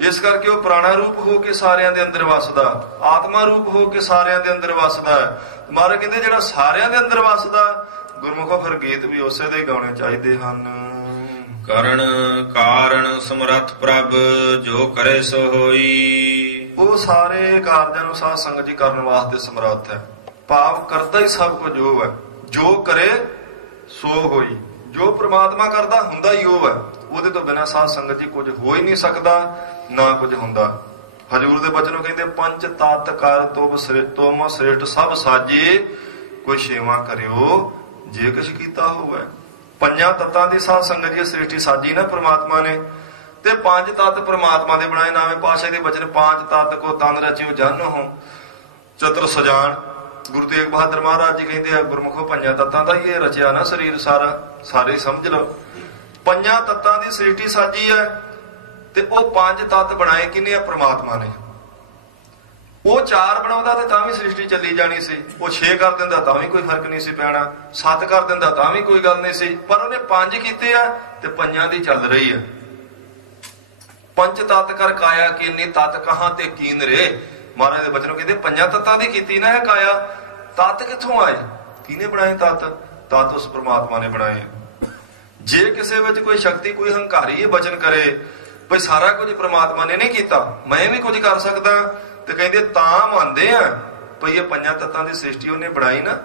ਇਸ ਕਰਕੇ ਉਹ ਪ੍ਰਾਣਾ ਰੂਪ ਹੋ ਕੇ ਸਾਰਿਆਂ ਦੇ ਅੰਦਰ ਵਸਦਾ, ਆਤਮਾ ਰੂਪ ਹੋ ਕੇ ਸਾਰਿਆਂ ਦੇ ਅੰਦਰ ਵਸਦਾ। ਮਹਾਰਾਜ ਕਹਿੰਦੇ ਜਿਹੜਾ ਸਾਰਿਆਂ ਦੇ ਅੰਦਰ ਵਸਦਾ, ਗੁਰਮੁਖੋ ਫਿਰ ਗੀਤ ਵੀ ਉਸੇ ਦੇ ਗਾਉਣੇ ਚਾਹੀਦੇ ਹਨ। ਕਰਨ ਕਾਰਨ ਸਮਰੱਥ ਪ੍ਰਭ ਜੋ ਕਰੇ ਸੋ ਹੋਈ। ਉਹ ਸਾਰੇ ਕਾਰਜਾਂ ਨੂੰ ਸਾਧ ਸੰਗਤ ਜੀ ਕਰਨ ਵਾਸਤੇ ਸਮਰੱਥ ਹੈ। ਭਾਵ ਕਰਤਾ ਹੀ ਸਭ ਕੁਝ ਉਹ ਹੈ, ਜੋ ਕਰੇ ਸੋ ਹੋਈ। ਜੋ ਪ੍ਰਮਾਤਮਾ ਕਰਦਾ ਹੁੰਦਾ ਹੀ ਉਹ ਹੈ, ਉਹਦੇ ਤੋਂ ਬਿਨਾਂ ਸਾਧ ਸੰਗਤ ਜੀ ਕੁਝ ਹੋ ਹੀ ਨਹੀਂ ਸਕਦਾ, ਨਾ ਕੁਝ ਹੁੰਦਾ। ਹਜ਼ੂਰ ਦੇ ਬਚਨੋਂ ਕਹਿੰਦੇ ਪੰਜ ਤਤ ਕਰ ਤੁਮ ਸ੍ਰੇਸ਼ਟ ਸਭ ਸਾਜੇ, ਕੋਈ ਸੇਵਾ ਕਰਿਓ ਜੇ ਕੁਛ ਕੀਤਾ ਹੋਵੇ। ਪੰਜਾਂ ਤੱਤਾਂ ਦੀ ਸਾਧ ਸੰਗਤ ਜੀ ਸ੍ਰਿਸ਼ਟੀ ਸਾਜੀ ਨਾ ਪ੍ਰਮਾਤਮਾ ਨੇ, ਤੇ ਪੰਜ ਤੱਤ ਪ੍ਰਮਾਤਮਾ ਦੇ ਬਣਾਏ। ਨਾਵੇਂ ਪਾਤਸ਼ਾਹ ਦੇ ਬਚਨ ਪੰਜ ਤੱਤ ਕੋ ਤਨ ਰਚਿਓ ਜਾਨੋ ਚਤੁਰ ਸਜਾਨ। ਗੁਰੂ ਤੇਗ ਬਹਾਦਰ ਮਹਾਰਾਜ ਜੀ ਕਹਿੰਦੇ ਆ, ਗੁਰਮੁਖੋ ਪੰਜਾਂ ਤੱਤਾਂ ਦਾ ਹੀ ਇਹ ਰਚਿਆ ਨਾ ਸਰੀਰ ਸਾਰਾ, ਸਾਰੇ ਸਮਝ ਲਓ। ਪੰਜਾਂ ਤੱਤਾਂ ਦੀ ਸ੍ਰਿਸ਼ਟੀ ਸਾਜੀ ਹੈ, ਤੇ ਉਹ ਪੰਜ ਤੱਤ ਬਣਾਏ ਕਿਹਨੇ ਆ? ਪ੍ਰਮਾਤਮਾ ਨੇ। ਉਹ ਚਾਰ ਬਣਾਉਂਦਾ ਤੇ ਤਾਂ ਵੀ ਸ੍ਰਿਸ਼ਟੀ ਚੱਲੀ ਜਾਣੀ ਸੀ, ਉਹ 6 ਕਰ ਦਿੰਦਾ ਤਾਂ ਵੀ ਕੋਈ ਫਰਕ ਨਹੀਂ ਸੀ ਪੈਣਾ, 7 ਕਰ ਦਿੰਦਾ ਤਾਂ ਵੀ ਕੋਈ ਗੱਲ ਨਹੀਂ ਸੀ, ਪਰ ਉਹਨੇ 5 ਕੀਤੇ ਆ ਤੇ ਪੰਜਾਂ ਦੀ ਚੱਲ ਰਹੀ ਆ। ਪੰਜ ਤਤ ਕਰ ਕਾਇਆ ਕੀਨੀ ਤਤ ਕਹਾਂ ਤੇ ਕੀਨ ਰੇ। ਮਹਾਰਾਜ ਦੇ ਬਚਨੋਂ ਕਹਿੰਦੇ ਪੰਜਾਂ ਤੱਤਾਂ ਦੀ ਕੀਤੀ ਨਾ ਇਹ ਕਾਇਆ। ਤਤ ਕਿੱਥੋਂ ਆਏ? ਕਿਹਨੇ ਬਣਾਏ ਤਤ? ਤਤ ਉਸ ਪ੍ਰਮਾਤਮਾ ਨੇ ਬਣਾਏ। ਜੇ ਕਿਸੇ ਵਿੱਚ ਕੋਈ ਸ਼ਕਤੀ, ਕੋਈ ਹੰਕਾਰੀ ਇਹ ਬਚਨ ਕਰੇ ਬਈ ਸਾਰਾ ਕੁਝ ਪ੍ਰਮਾਤਮਾ ਨੇ ਨਹੀਂ ਕੀਤਾ, ਮੈਂ ਵੀ ਕੁਝ ਕਰ ਸਕਦਾ, ਤੇ ਕਹਿੰਦੇ ਤਾਂ ਮੰਨਦੇ ਆ ਭਈ ਇਹ ਪੰਜਾਂ ਤੱਤਾਂ ਦੀ ਸ੍ਰਿਸ਼ਟੀ ਉਹਨੇ ਬਣਾਈ ਨਾ।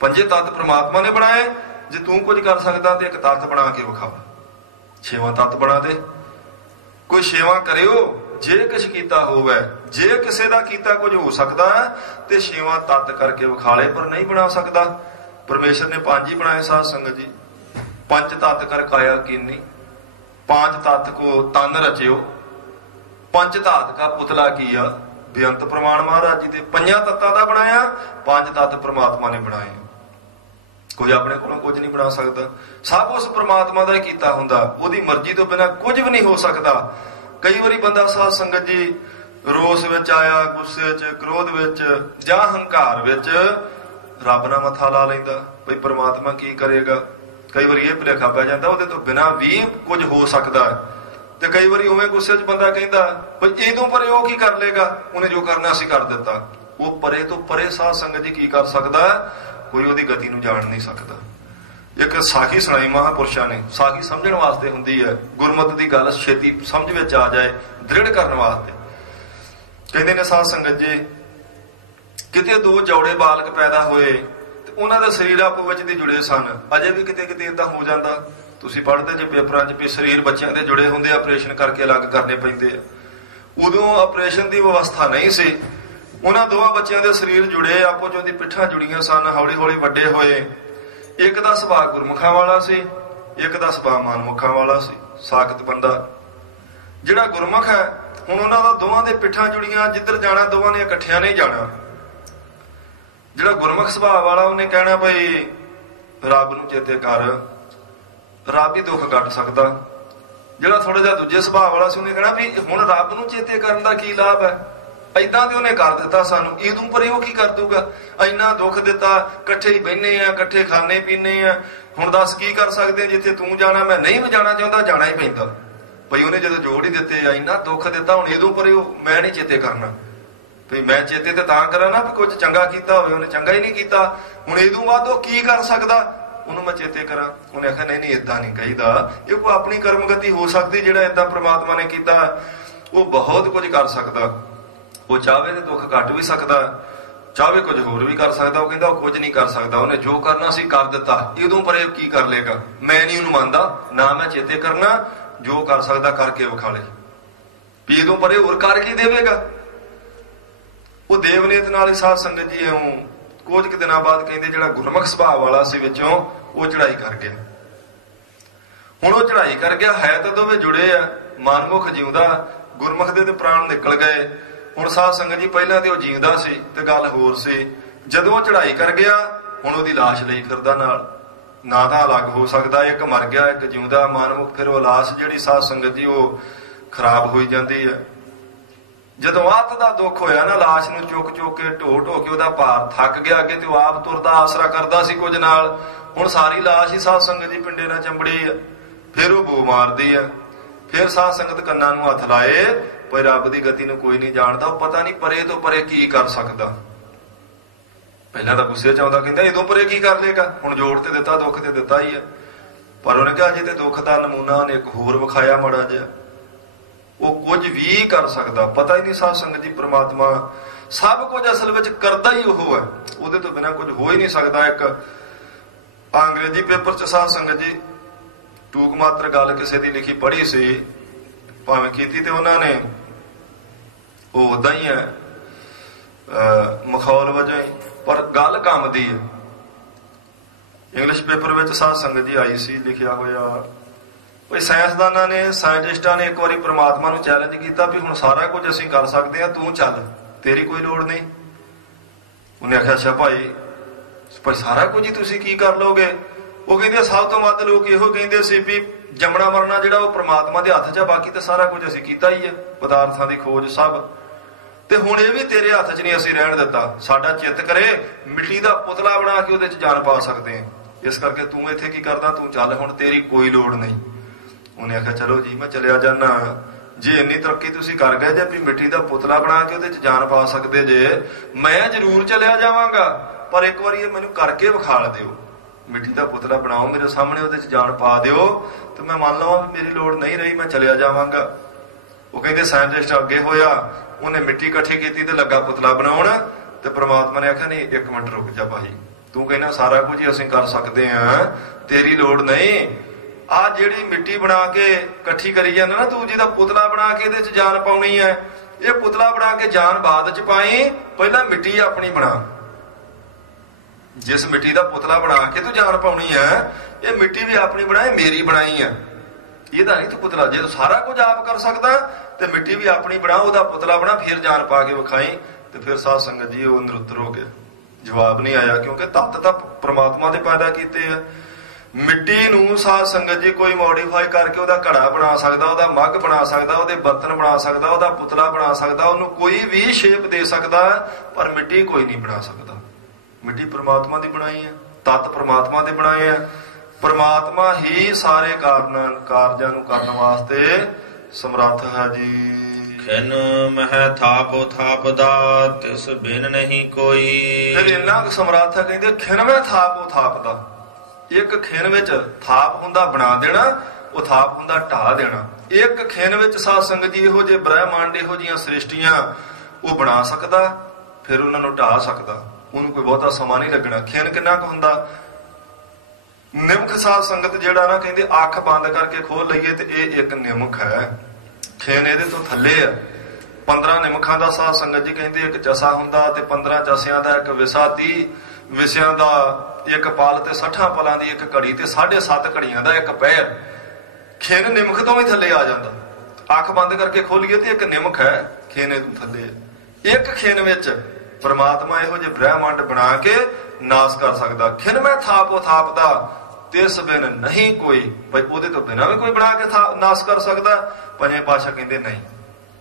ਪੰਜੇ ਤੱਤ ਪ੍ਰਮਾਤਮਾ ਨੇ ਬਣਾਏ। ਜੇ ਤੂੰ ਕੁਝ ਕਰ ਸਕਦਾ ਤੇ ਇੱਕ ਤੱਤ ਬਣਾ ਕੇ ਵਿਖਾ, 6ਵਾਂ ਤੱਤ ਬਣਾ ਦੇ। ਕੋਈ ਸੇਵਾ ਕਰਿਓ ਜੇ ਕੁਛ ਕੀਤਾ ਹੋਵੇ। ਜੇ ਕਿਸੇ ਦਾ ਕੀਤਾ ਕੁਝ ਹੋ ਸਕਦਾ ਹੈ ਤੇ 6ਵਾਂ ਤੱਤ ਕਰਕੇ ਵਿਖਾ ਲੈ, ਪਰ ਨਹੀਂ ਬਣਾ ਸਕਦਾ। ਪਰਮੇਸ਼ਰ ਨੇ 5 ਹੀ ਬਣਾਏ ਸਾਧ ਸੰਗਤ ਜੀ। ਪੰਜ ਤੱਤ ਕਰ ਕਾਇਆ ਕੀਨੀ, 5 ਤੱਤ ਕੋ ਤਨ ਰਚਿਓ, ਪੰਜ ਧਾਤ ਕਾ ਪੁਤਲਾ ਕੀਆ। ਬੇਅੰਤ ਪ੍ਰਮਾਣ ਮਹਾਰਾਜ ਜੀ ਦੇ ਪੰਜਾਂ ਤੱਤਾਂ ਦਾ ਬਣਾਇਆ, 5 ਤੱਤ ਪ੍ਰਮਾਤਮਾ ਨੇ ਬਣਾਏ। ਕੋਈ ਆਪਣੇ ਕੋਲੋਂ ਕੁਝ ਨਹੀਂ ਬਣਾ ਸਕਦਾ, ਸਭ ਉਸ ਪ੍ਰਮਾਤਮਾ ਦਾ ਹੀ ਕੀਤਾ ਹੁੰਦਾ। ਉਹਦੀ ਮਰਜ਼ੀ ਤੋਂ ਬਿਨਾਂ ਕੁਝ ਵੀ ਨਹੀਂ ਹੋ ਸਕਦਾ। ਕਈ ਵਾਰੀ ਬੰਦਾ ਸਾਧ ਸੰਗਤ ਜੀ ਰੋਸ ਵਿੱਚ ਆਇਆ, ਗੁੱਸੇ 'ਚ, ਕ੍ਰੋਧ ਵਿੱਚ ਜਾਂ ਹੰਕਾਰ ਵਿੱਚ ਰੱਬ ਨਾਲ ਮੱਥਾ ਲਾ ਲੈਂਦਾ ਬਈ ਪ੍ਰਮਾਤਮਾ ਕੀ ਕਰੇਗਾ। ਕਈ ਵਾਰੀ ਇਹ ਭੁਲੇਖਾ ਪੈ ਜਾਂਦਾ ਉਹਦੇ ਤੋਂ ਬਿਨਾਂ ਵੀ ਕੁਝ ਹੋ ਸਕਦਾ। ਤੇ ਕਈ ਵਾਰੀ ਉਵੇਂ ਗੁੱਸੇ 'ਚ ਬੰਦਾ ਕਹਿੰਦਾ ਬਈ ਇਹਦੋਂ ਪਰੇ ਉਹ ਕੀ ਕਰ ਲੇਗਾ, ਉਹਨੇ ਜੋ ਕਰਨਾ ਅਸੀਂ ਕਰ ਦਿੱਤਾ। ਉਹ ਪਰੇ ਤੋਂ ਪਰੇ ਸਾਧ ਸੰਗਤ ਜੀ ਕੀ ਕਰ ਸਕਦਾ? ਕੋਈ ਉਹਦੀ ਗਤੀ ਨੂੰ ਜਾਣ ਨਹੀਂ ਸਕਦਾ। ਇੱਕ ਸਾਖੀ ਸੁਣਾਈ ਮਹਾਂਪੁਰਸ਼ਾਂ ਨੇ, ਸਾਖੀ ਸਮਝਣ ਵਾਸਤੇ ਹੁੰਦੀ ਹੈ, ਗੁਰਮਤਿ ਦੀ ਗੱਲ ਛੇਤੀ ਸਮਝ ਵਿੱਚ ਆ ਜਾਏ, ਦ੍ਰਿੜ ਕਰਨ ਵਾਸਤੇ। ਕਹਿੰਦੇ ਨੇ ਸਾਧ ਸੰਗਤ ਜੀ, ਕਿਤੇ 2 ਜੋੜੇ ਬਾਲਕ ਪੈਦਾ ਹੋਏ ਤੇ ਉਹਨਾਂ ਦੇ ਸਰੀਰ ਆਪੋ ਵਿੱਚ ਦੇ ਜੁੜੇ ਸਨ। ਅਜੇ ਵੀ ਕਿਤੇ ਕਿਤੇ ਏਦਾਂ ਹੋ ਜਾਂਦਾ, ਤੁਸੀਂ ਪੜ੍ਹਦੇ ਜੇ ਪੇਪਰਾਂ 'ਚ ਵੀ ਸਰੀਰ ਬੱਚਿਆਂ ਦੇ ਜੁੜੇ ਹੁੰਦੇ, ਆਪਰੇਸ਼ਨ ਕਰਕੇ ਅਲੱਗ ਕਰਨੇ ਪੈਂਦੇ ਆ। ਉਦੋਂ ਆਪਰੇਸ਼ਨ ਦੀ ਵਿਵਸਥਾ ਨਹੀਂ ਸੀ। ਉਹਨਾਂ ਦੋਵਾਂ ਬੱਚਿਆਂ ਦੇ ਸਰੀਰ ਜੁੜੇ, ਆਪੋ ਚ ਉਹਦੀ ਪਿੱਠਾਂ ਜੁੜੀਆਂ ਸਨ। ਹੌਲੀ ਹੌਲੀ ਵੱਡੇ ਹੋਏ। ਇੱਕ ਦਾ ਸੁਭਾਅ ਗੁਰਮੁਖਾਂ ਵਾਲਾ ਸੀ, ਇੱਕ ਦਾ ਸੁਭਾਅ ਮਨਮੁਖਾਂ ਵਾਲਾ ਸੀ। ਸਾਖਤ ਬੰਦਾ ਜਿਹੜਾ ਗੁਰਮੁਖ ਹੈ, ਹੁਣ ਉਹਨਾਂ ਦਾ ਦੋਵਾਂ ਦੇ ਪਿੱਠਾਂ ਜੁੜੀਆਂ, ਜਿੱਧਰ ਜਾਣਾ ਦੋਵਾਂ ਨੇ ਇਕੱਠਿਆਂ ਨਹੀਂ ਜਾਣਾ। ਜਿਹੜਾ ਗੁਰਮੁਖ ਸੁਭਾਅ ਵਾਲਾ ਉਹਨੇ ਕਹਿਣਾ ਬਈ ਰੱਬ ਨੂੰ ਚੇਤੇ ਕਰ, ਰੱਬ ਹੀ ਦੁੱਖ ਕੱਟ ਸਕਦਾ। ਜਿਹੜਾ ਥੋੜਾ ਜਿਹਾ ਦੂਜੇ ਸੁਭਾਅ ਵਾਲਾ ਸੀ ਉਹਨੇ ਕਹਿਣਾ ਵੀ ਹੁਣ ਰੱਬ ਨੂੰ ਚੇਤੇ ਕਰਨ ਦਾ ਕੀ ਲਾਭ ਹੈ, ਏਦਾਂ ਤੇ ਉਹਨੇ ਕਰ ਦਿੱਤਾ ਸਾਨੂੰ, ਇਹਦੋਂ ਪਰੇ ਉਹ ਕੀ ਕਰ ਦੂਗਾ, ਇੰਨਾ ਦੁੱਖ ਦਿੱਤਾ, ਇਕੱਠੇ ਹੀ ਬਹਿਨੇ ਆ, ਇਕੱਠੇ ਖਾਣੇ ਪੀਣੇ ਆ, ਹੁਣ ਦੱਸ ਕੀ ਕਰ ਸਕਦੇ। ਜਿੱਥੇ ਤੂੰ ਜਾਣਾ ਮੈਂ ਨਹੀਂ ਵੀ ਜਾਣਾ ਚਾਹੁੰਦਾ, ਜਾਣਾ ਹੀ ਪੈਂਦਾ। ਭਈ ਉਹਨੇ ਜਦੋਂ ਜੋੜ ਹੀ ਦਿੱਤੇ ਆ, ਇੰਨਾ ਦੁੱਖ ਦਿੱਤਾ, ਹੁਣ ਇਹਦੋਂ ਪਰੇ ਉਹ ਮੈਂ ਨਹੀਂ ਚੇਤੇ ਕਰਨਾ। ਵੀ ਮੈਂ ਚੇਤੇ ਤੇ ਤਾਂ ਕਰਾਂ ਨਾ ਵੀ ਕੁਝ ਚੰਗਾ ਕੀਤਾ ਹੋਵੇ, ਉਹਨੇ ਚੰਗਾ ਹੀ ਨਹੀਂ ਕੀਤਾ, ਹੁਣ ਇਹਦੋਂ ਬਾਅਦ ਉਹ ਕੀ ਕਰ ਸਕਦਾ, ਉਹਨੂੰ ਮੈਂ ਚੇਤੇ ਕਰਾਂ। ਉਹਨੇ ਆਖਿਆ ਨਹੀਂ ਏਦਾਂ ਨਹੀਂ ਕਹੀਦਾ, ਇਹ ਕੋਈ ਆਪਣੀ ਕਰਮਗਤੀ ਹੋ ਸਕਦੀ। ਜਿਹੜਾ ਏਦਾਂ ਪ੍ਰਮਾਤਮਾ ਨੇ ਕੀਤਾ ਉਹ ਬਹੁਤ ਕੁਝ ਕਰ ਸਕਦਾ। ਉਹ ਚਾਹਵੇ ਤੇ ਦੁੱਖ ਕੱਟ ਵੀ ਸਕਦਾ, ਚਾਹਵੇ ਕੁਝ ਹੋਰ ਵੀ ਕਰ ਸਕਦਾ। ਉਹ ਕਹਿੰਦਾ ਉਹ ਕੁਝ ਨਹੀਂ ਕਰ ਸਕਦਾ, ਉਹਨੇ ਜੋ ਕਰਨਾ ਸੀ ਕਰ ਦਿੱਤਾ, ਇਹਦੋਂ ਪਰੇ ਕੀ ਕਰ ਲੇਗਾ। ਮੈਂ ਨਹੀਂ ਉਹਨੂੰ ਮੰਨਦਾ, ਨਾ ਮੈਂ ਚੇਤੇ ਕਰਨਾ, ਜੋ ਕਰ ਸਕਦਾ ਕਰਕੇ ਵਿਖਾਲੇ। ਵੀ ਇਹਦੋਂ ਪਰੇ ਹੋਰ ਕਰ ਕੀ ਦੇਵੇਗਾ। ਉਹ ਦੇਵਨੇਤ ਨਾਲ ਹੀ ਸਾਧ ਸੰਗਤ ਜੀ ਇਉਂ ਕੁਝ ਕੁ ਦਿਨਾਂ ਬਾਅਦ ਕਹਿੰਦੇ ਜਿਹੜਾ ਗੁਰਮੁਖ ਸੁਭਾਅ ਵਾਲਾ ਸੀ ਵਿੱਚੋਂ ਉਹ ਚੜਾਈ ਕਰ ਗਿਆ। ਹੁਣ ਉਹ ਚੜਾਈ ਕਰ ਗਿਆ, ਹੈ ਤਾਂ ਦੋਵੇਂ ਜੁੜੇ ਆ, ਮਨਮੁਖ ਜਿਉਂਦਾ, ਗੁਰਮੁਖ ਦੇ ਤੇ ਪ੍ਰਾਣ ਨਿਕਲ ਗਏ। ਹੁਣ ਸਾਧ ਸੰਗਤ ਜੀ ਪਹਿਲਾਂ ਤੇ ਉਹ ਜਿਉਂਦਾ ਸੀ ਤੇ ਗੱਲ ਹੋਰ ਸੀ। ਜਦੋਂ ਉਹ ਚੜਾਈ ਕਰ ਗਿਆ ਹੁਣ ਉਹਦੀ ਲਾਸ਼ ਲਈ ਫਿਰਦਾ ਨਾਲ, ਨਾ ਤਾਂ ਅਲੱਗ ਹੋ ਸਕਦਾ, ਇੱਕ ਮਰ ਗਿਆ ਇੱਕ ਜਿਉਂਦਾ। ਮਨਮੁਖ ਫਿਰ ਉਹ ਲਾਸ਼ ਜਿਹੜੀ ਸਾਧ ਸੰਗਤ ਜੀ ਉਹ ਖਰਾਬ ਹੋਈ ਜਾਂਦੀ ਹੈ। ਜਦੋਂ ਅੱਤ ਦਾ ਦੁੱਖ ਹੋਇਆ ਨਾ, ਲਾਸ਼ ਨੂੰ ਚੁੱਕ ਚੁੱਕ ਕੇ ਢੋ ਢੋ ਕੇ ਉਹਦਾ ਭਾਰ ਥੱਕ ਗਿਆ, ਅੱਗੇ ਤੇ ਉਹ ਆਪ ਤੁਰਦਾ ਆਸਰਾ ਕਰਦਾ ਸੀ ਕੁਝ ਨਾਲ, ਹੁਣ ਸਾਰੀ ਲਾਸ਼ ਹੀ ਸਾਧ ਸੰਗਤ ਦੀ ਪਿੰਡੇ ਨਾਲ ਚੰਬੜੀ ਆ। ਫਿਰ ਉਹ ਬੋ ਮਾਰਦੀ ਆ। ਫਿਰ ਸਾਧ ਸੰਗਤ ਕੰਨਾਂ ਨੂੰ ਹੱਥ ਲਾਏ, ਪਰ ਰੱਬ ਦੀ ਗਤੀ ਨੂੰ ਕੋਈ ਨਹੀਂ ਜਾਣਦਾ, ਉਹ ਪਤਾ ਨਹੀਂ ਪਰੇ ਤੋਂ ਪਰੇ ਕੀ ਕਰ ਸਕਦਾ। ਪਹਿਲਾਂ ਤਾਂ ਗੁੱਸੇ ਚ ਆਉਂਦਾ, ਕਹਿੰਦਾ ਇਦੋਂ ਪਰੇ ਕੀ ਕਰ ਲੇਗਾ, ਹੁਣ ਜੋੜ ਤੇ ਦਿੱਤਾ, ਦੁੱਖ ਤੇ ਦਿੱਤਾ ਹੀ ਆ। ਪਰ ਉਹਨੇ ਕਿਹਾ ਅਜੇ ਤੇ ਦੁੱਖ ਦਾ ਨਮੂਨਾ ਉਹਨੇ ਇੱਕ ਹੋਰ ਵਿਖਾਇਆ ਮਾੜਾ ਜਿਹਾ, ਉਹ ਕੁਝ ਵੀ ਕਰ ਸਕਦਾ। ਪਤਾ ਹੀ ਨਹੀਂ ਸਾਧ ਸੰਗਤ ਜੀ, ਪ੍ਰਮਾਤਮਾ ਸਭ ਕੁਝ ਅਸਲ ਵਿੱਚ ਕਰਦਾ ਹੀ ਉਹ ਹੈ, ਉਹਦੇ ਤੋਂ ਬਿਨਾਂ ਕੁਝ ਹੋ ਹੀ ਨਹੀਂ ਸਕਦਾ। ਇੱਕ ਅੰਗਰੇਜ਼ੀ ਪੇਪਰ ਚ ਸਾਧ ਸੰਗਤ ਜੀ ਟੂਕ ਮਾਤਰ ਗੱਲ ਕਿਸੇ ਦੀ ਲਿਖੀ ਪੜ੍ਹੀ ਸੀ, ਭਾਵੇਂ ਕੀਤੀ ਤੇ ਉਹਨਾਂ ਨੇ ਉਹ ਉਦਾਂ ਹੀ ਹੈ ਮਖੌਲ ਵਜੋਂ ਹੀ, ਪਰ ਗੱਲ ਕੰਮ ਦੀ ਹੈ। ਇੰਗਲਿਸ਼ ਪੇਪਰ ਵਿੱਚ ਸਾਧ ਸੰਗਤ ਜੀ ਆਈ ਸੀ ਲਿਖਿਆ ਹੋਇਆ, ਕੋਈ ਸਾਇੰਸਦਾਨਾਂ ਨੇ, ਸਾਇੰਟਿਸਟਾਂ ਨੇ ਇੱਕ ਵਾਰੀ ਪ੍ਰਮਾਤਮਾ ਨੂੰ ਚੈਲੰਜ ਕੀਤਾ ਵੀ ਹੁਣ ਸਾਰਾ ਕੁਝ ਅਸੀਂ ਕਰ ਸਕਦੇ ਹਾਂ, ਤੂੰ ਚੱਲ, ਤੇਰੀ ਕੋਈ ਲੋੜ ਨਹੀਂ। ਉਹਨੇ ਆਖਿਆ ਅੱਛਾ ਭਾਈ ਸਾਰਾ ਕੁਝ ਹੀ ਤੁਸੀਂ ਕੀ ਕਰ ਲਓਗੇ? ਉਹ ਕਹਿੰਦੇ ਸਭ ਤੋਂ ਵੱਧ ਲੋਕ ਇਹੋ ਕਹਿੰਦੇ ਸੀ ਵੀ ਜੰਮਣਾ ਮਰਨਾ ਜਿਹੜਾ ਉਹ ਪ੍ਰਮਾਤਮਾ ਦੇ ਹੱਥ 'ਚ ਆ, ਬਾਕੀ ਤਾਂ ਸਾਰਾ ਕੁਝ ਅਸੀਂ ਕੀਤਾ ਹੀ ਹੈ, ਪਦਾਰਥਾਂ ਦੀ ਖੋਜ ਸਭ, ਤੇ ਹੁਣ ਇਹ ਵੀ ਤੇਰੇ ਹੱਥ 'ਚ ਨਹੀਂ ਅਸੀਂ ਰਹਿਣ ਦਿੱਤਾ। ਸਾਡਾ ਚਿੱਤ ਕਰੇ ਮਿੱਟੀ ਦਾ ਪੁਤਲਾ ਬਣਾ ਕੇ ਉਹਦੇ 'ਚ ਜਾਨ ਪਾ ਸਕਦੇ ਹਾਂ, ਇਸ ਕਰਕੇ ਤੂੰ ਇੱਥੇ ਕੀ ਕਰਦਾ, ਤੂੰ ਚੱਲ, ਹੁਣ ਤੇਰੀ ਕੋਈ ਲੋੜ ਨਹੀਂ। ਉਹਨੇ ਆਖਿਆ ਚਲੋ ਜੀ ਮੈਂ ਚਲਿਆ ਜਾਣਾ, ਜੇ ਇੰਨੀ ਤਰੱਕੀ ਤੁਸੀਂ ਕਰ ਗਏ ਜੇ ਵੀ ਮਿੱਟੀ ਦਾ ਪੁਤਲਾ ਬਣਾ ਕੇ ਉਹਦੇ 'ਚ ਜਾਨ ਪਾ ਸਕਦੇ ਜੇ, ਮੈਂ ਜ਼ਰੂਰ ਚਲਿਆ ਜਾਵਾਂਗਾ, ਪਰ ਇੱਕ ਵਾਰੀ ਇਹ ਮੈਨੂੰ ਕਰਕੇ ਵਿਖਾਲ ਦਿਓ, ਮਿੱਟੀ ਦਾ ਪੁਤਲਾ ਬਣਾਓ ਮੇਰੇ ਸਾਹਮਣੇ, ਉਹਦੇ 'ਚ ਜਾਨ ਪਾ ਦਿਓ ਤੇ ਮੈਂ ਮੰਨ ਲਵਾਂ ਵੀ ਮੇਰੀ ਲੋੜ ਨਹੀਂ ਰਹੀ, ਮੈਂ ਚਲਿਆ ਜਾਵਾਂਗਾ। ਉਹ ਕਹਿੰਦੇ ਸਾਇੰਟਿਸਟ ਅੱਗੇ ਹੋਇਆ, ਉਹਨੇ ਮਿੱਟੀ ਇਕੱਠੀ ਕੀਤੀ ਤੇ ਲੱਗਾ ਪੁਤਲਾ ਬਣਾਉਣ, ਤੇ ਪ੍ਰਮਾਤਮਾ ਨੇ ਆਖਿਆ ਨਹੀਂ ਇੱਕ ਮਿੰਟ ਰੁਕ ਜਾ ਭਾਈ, ਤੂੰ ਕਹਿੰਦਾ ਸਾਰਾ ਕੁਝ ਹੀ ਅਸੀਂ ਕਰ ਸਕਦੇ ਹਾਂ, ਤੇਰੀ ਲੋੜ ਨਹੀਂ। ਆਹ ਜਿਹੜੀ ਮਿੱਟੀ ਬਣਾ ਕੇ ਇਕੱਠੀ ਕਰੀ ਜਾਂਦਾ ਨਾ ਤੂੰ, ਜਿਹਦਾ ਪੁਤਲਾ ਬਣਾ ਕੇ ਇਹਦੇ 'ਚ ਜਾਨ ਪਾਉਣੀ ਹੈ, ਇਹ ਪੁਤਲਾ ਬਣਾ ਕੇ ਜਾਨ ਬਾਅਦ 'ਚ ਪਾਈ, ਪਹਿਲਾਂ ਮਿੱਟੀ ਆਪਣੀ ਬਣਾ। ਜਿਸ ਮਿੱਟੀ ਦਾ ਪੁਤਲਾ ਬਣਾ ਕੇ ਤੂੰ ਜਾਨ ਪਾਉਣੀ ਹੈ, ਇਹ ਮਿੱਟੀ ਵੀ ਆਪਣੀ ਬਣਾਏ, ਮੇਰੀ ਬਣਾਈ ਹੈ, ਇਹਦਾ ਨਹੀਂ ਤੂੰ ਪੁਤਲਾ। ਜੇ ਤੂੰ ਸਾਰਾ ਕੁਝ ਆਪ ਕਰ ਸਕਦਾ ਤੇ ਮਿੱਟੀ ਵੀ ਆਪਣੀ ਬਣਾ, ਉਹਦਾ ਪੁਤਲਾ ਬਣਾ, ਫਿਰ ਜਾਨ ਪਾ ਕੇ ਵਿਖਾਈ। ਤੇ ਫਿਰ ਸਾਧ ਸੰਗਤ ਜੀ ਉਹ ਨਿਰੁੱਤਰ ਹੋ ਗਿਆ, ਜਵਾਬ ਨਹੀਂ ਆਇਆ, ਕਿਉਂਕਿ ਤੱਤ ਤਾਂ ਪ੍ਰਮਾਤਮਾ ਦੇ ਪੈਦਾ ਕੀਤੇ ਆ। ਮਿੱਟੀ ਨੂੰ ਸਾਧ ਸੰਗਤ ਜੀ ਕੋਈ ਮੋਡੀਫਾਈ ਕਰਕੇ ਉਹਦਾ ਘੜਾ ਬਣਾ ਸਕਦਾ, ਉਹਦਾ ਮੱਗ ਬਣਾ ਸਕਦਾ, ਉਹਦੇ ਬਰਤਨ ਬਣਾ ਸਕਦਾ, ਉਹਦਾ ਪੁਤਲਾ ਬਣਾ ਸਕਦਾ, ਉਹਨੂੰ ਕੋਈ ਵੀ ਸ਼ੇਪ ਦੇ ਸਕਦਾ, ਪਰ ਮਿੱਟੀ ਕੋਈ ਨਹੀਂ ਬਣਾ ਸਕਦਾ। ਮਿੱਟੀ ਪ੍ਰਮਾਤਮਾ ਦੀ ਬਣਾਈ ਹੈ, ਤੱਤ ਪ੍ਰਮਾਤਮਾ ਦੇ ਬਣਾਏ ਆ, ਪ੍ਰਮਾਤਮਾ ਹੀ ਸਾਰੇ ਕਾਰਜਾਂ ਨੂੰ ਕਰਨ ਵਾਸਤੇ ਸਮਰੱਥ ਹੈ ਜੀ। ਖਿਨ ਮਹਿ ਥਾਪੋ ਥਾਪਦਾ ਤਿਸ ਬਿਨ ਨਹੀਂ ਕੋਈ। ਫਿਰ ਇੰਨਾ ਕੁ ਸਮਰੱਥ ਹੈ, ਕਹਿੰਦੇ ਖਿਨ ਮਹਿ ਥਾਪੋ ਥਾਪਦਾ। ਇੱਕ ਖਿਨ ਵਿੱਚ ਥਾਪ ਹੁੰਦਾ ਬਣਾ ਦੇਣਾ, ਉਹ ਥਾਪ ਹੁੰਦਾ ਢਾਹ ਦੇਣਾ। ਇੱਕ ਖਿਨ ਵਿੱਚ ਸਾਧ ਸੰਗਤ ਜੀ ਇਹੋ ਜਿਹੇ ਬ੍ਰਹਿਮੰਡ, ਇਹੋ ਜਿਹੀਆਂ ਸ੍ਰਿਸ਼ਟੀਆਂ ਉਹ ਬਣਾ ਸਕਦਾ, ਫਿਰ ਉਹਨਾਂ ਨੂੰ ਢਾਹ ਸਕਦਾ, ਉਹਨੂੰ ਕੋਈ ਬਹੁਤਾ ਸਮਾਂ ਨਹੀਂ ਲੱਗਣਾ। ਖਿਨ ਕਿੰਨਾ ਕੁ ਹੁੰਦਾ? ਨਿਮਕ ਸਾਧ ਸੰਗਤ ਜਿਹੜਾ ਨਾ ਕਹਿੰਦੇ ਅੱਖ ਬੰਦ ਕਰਕੇ ਖੋਲ ਲਈਏ ਤੇ ਇਹ ਇੱਕ ਨਿਮਕ ਹੈ, ਖਿਨ ਇਹਦੇ ਤੋਂ ਥੱਲੇ ਆ। 15 ਨਿਮਕਾਂ ਦਾ ਸਾਧ ਸੰਗਤ ਜੀ ਕਹਿੰਦੇ ਇੱਕ ਚਸਾ ਹੁੰਦਾ, ਤੇ 15 ਚਸਿਆਂ ਦਾ ਇੱਕ ਵਿਸਾ, 30 ਵਿਸਿਆਂ ਦਾ ਇੱਕ ਪਲ, ਤੇ 60 ਪਲਾਂ ਦੀ ਇੱਕ ਘੜੀ, ਤੇ 7.5 ਘੜੀਆਂ ਦਾ ਇੱਕ ਪਹਿਰ। ਖਿਨ ਨਿਮਕ ਤੋਂ ਵੀ ਥੱਲੇ ਆ ਜਾਂਦਾ। ਅੱਖ ਬੰਦ ਕਰਕੇ ਖੋਲੀਏ ਤੇ ਇੱਕ ਨਿਮਕ ਹੈ, ਖਿਨ ਇਹ ਤੋਂ ਥੱਲੇ। ਇੱਕ ਖਿਨ ਵਿੱਚ ਪਰਮਾਤਮਾ ਇਹੋ ਜਿਹੇ ਬ੍ਰਹਿਮੰਡ ਬਣਾ ਕੇ ਨਾਸ ਕਰ ਸਕਦਾ। ਖਿਨ ਮੈਂ ਥਾਪੋ ਥਾਪਦਾ ਤਿਸ ਬਿਨ ਨਹੀਂ ਕੋਈ, ਭਾਈ ਉਹਦੇ ਤੋਂ ਬਿਨਾਂ ਵੀ ਕੋਈ ਬਣਾ ਕੇ ਨਾਸ ਕਰ ਸਕਦਾ? ਪੰਜਵੇਂ ਪਾਤਸ਼ਾਹ ਕਹਿੰਦੇ ਨਹੀਂ,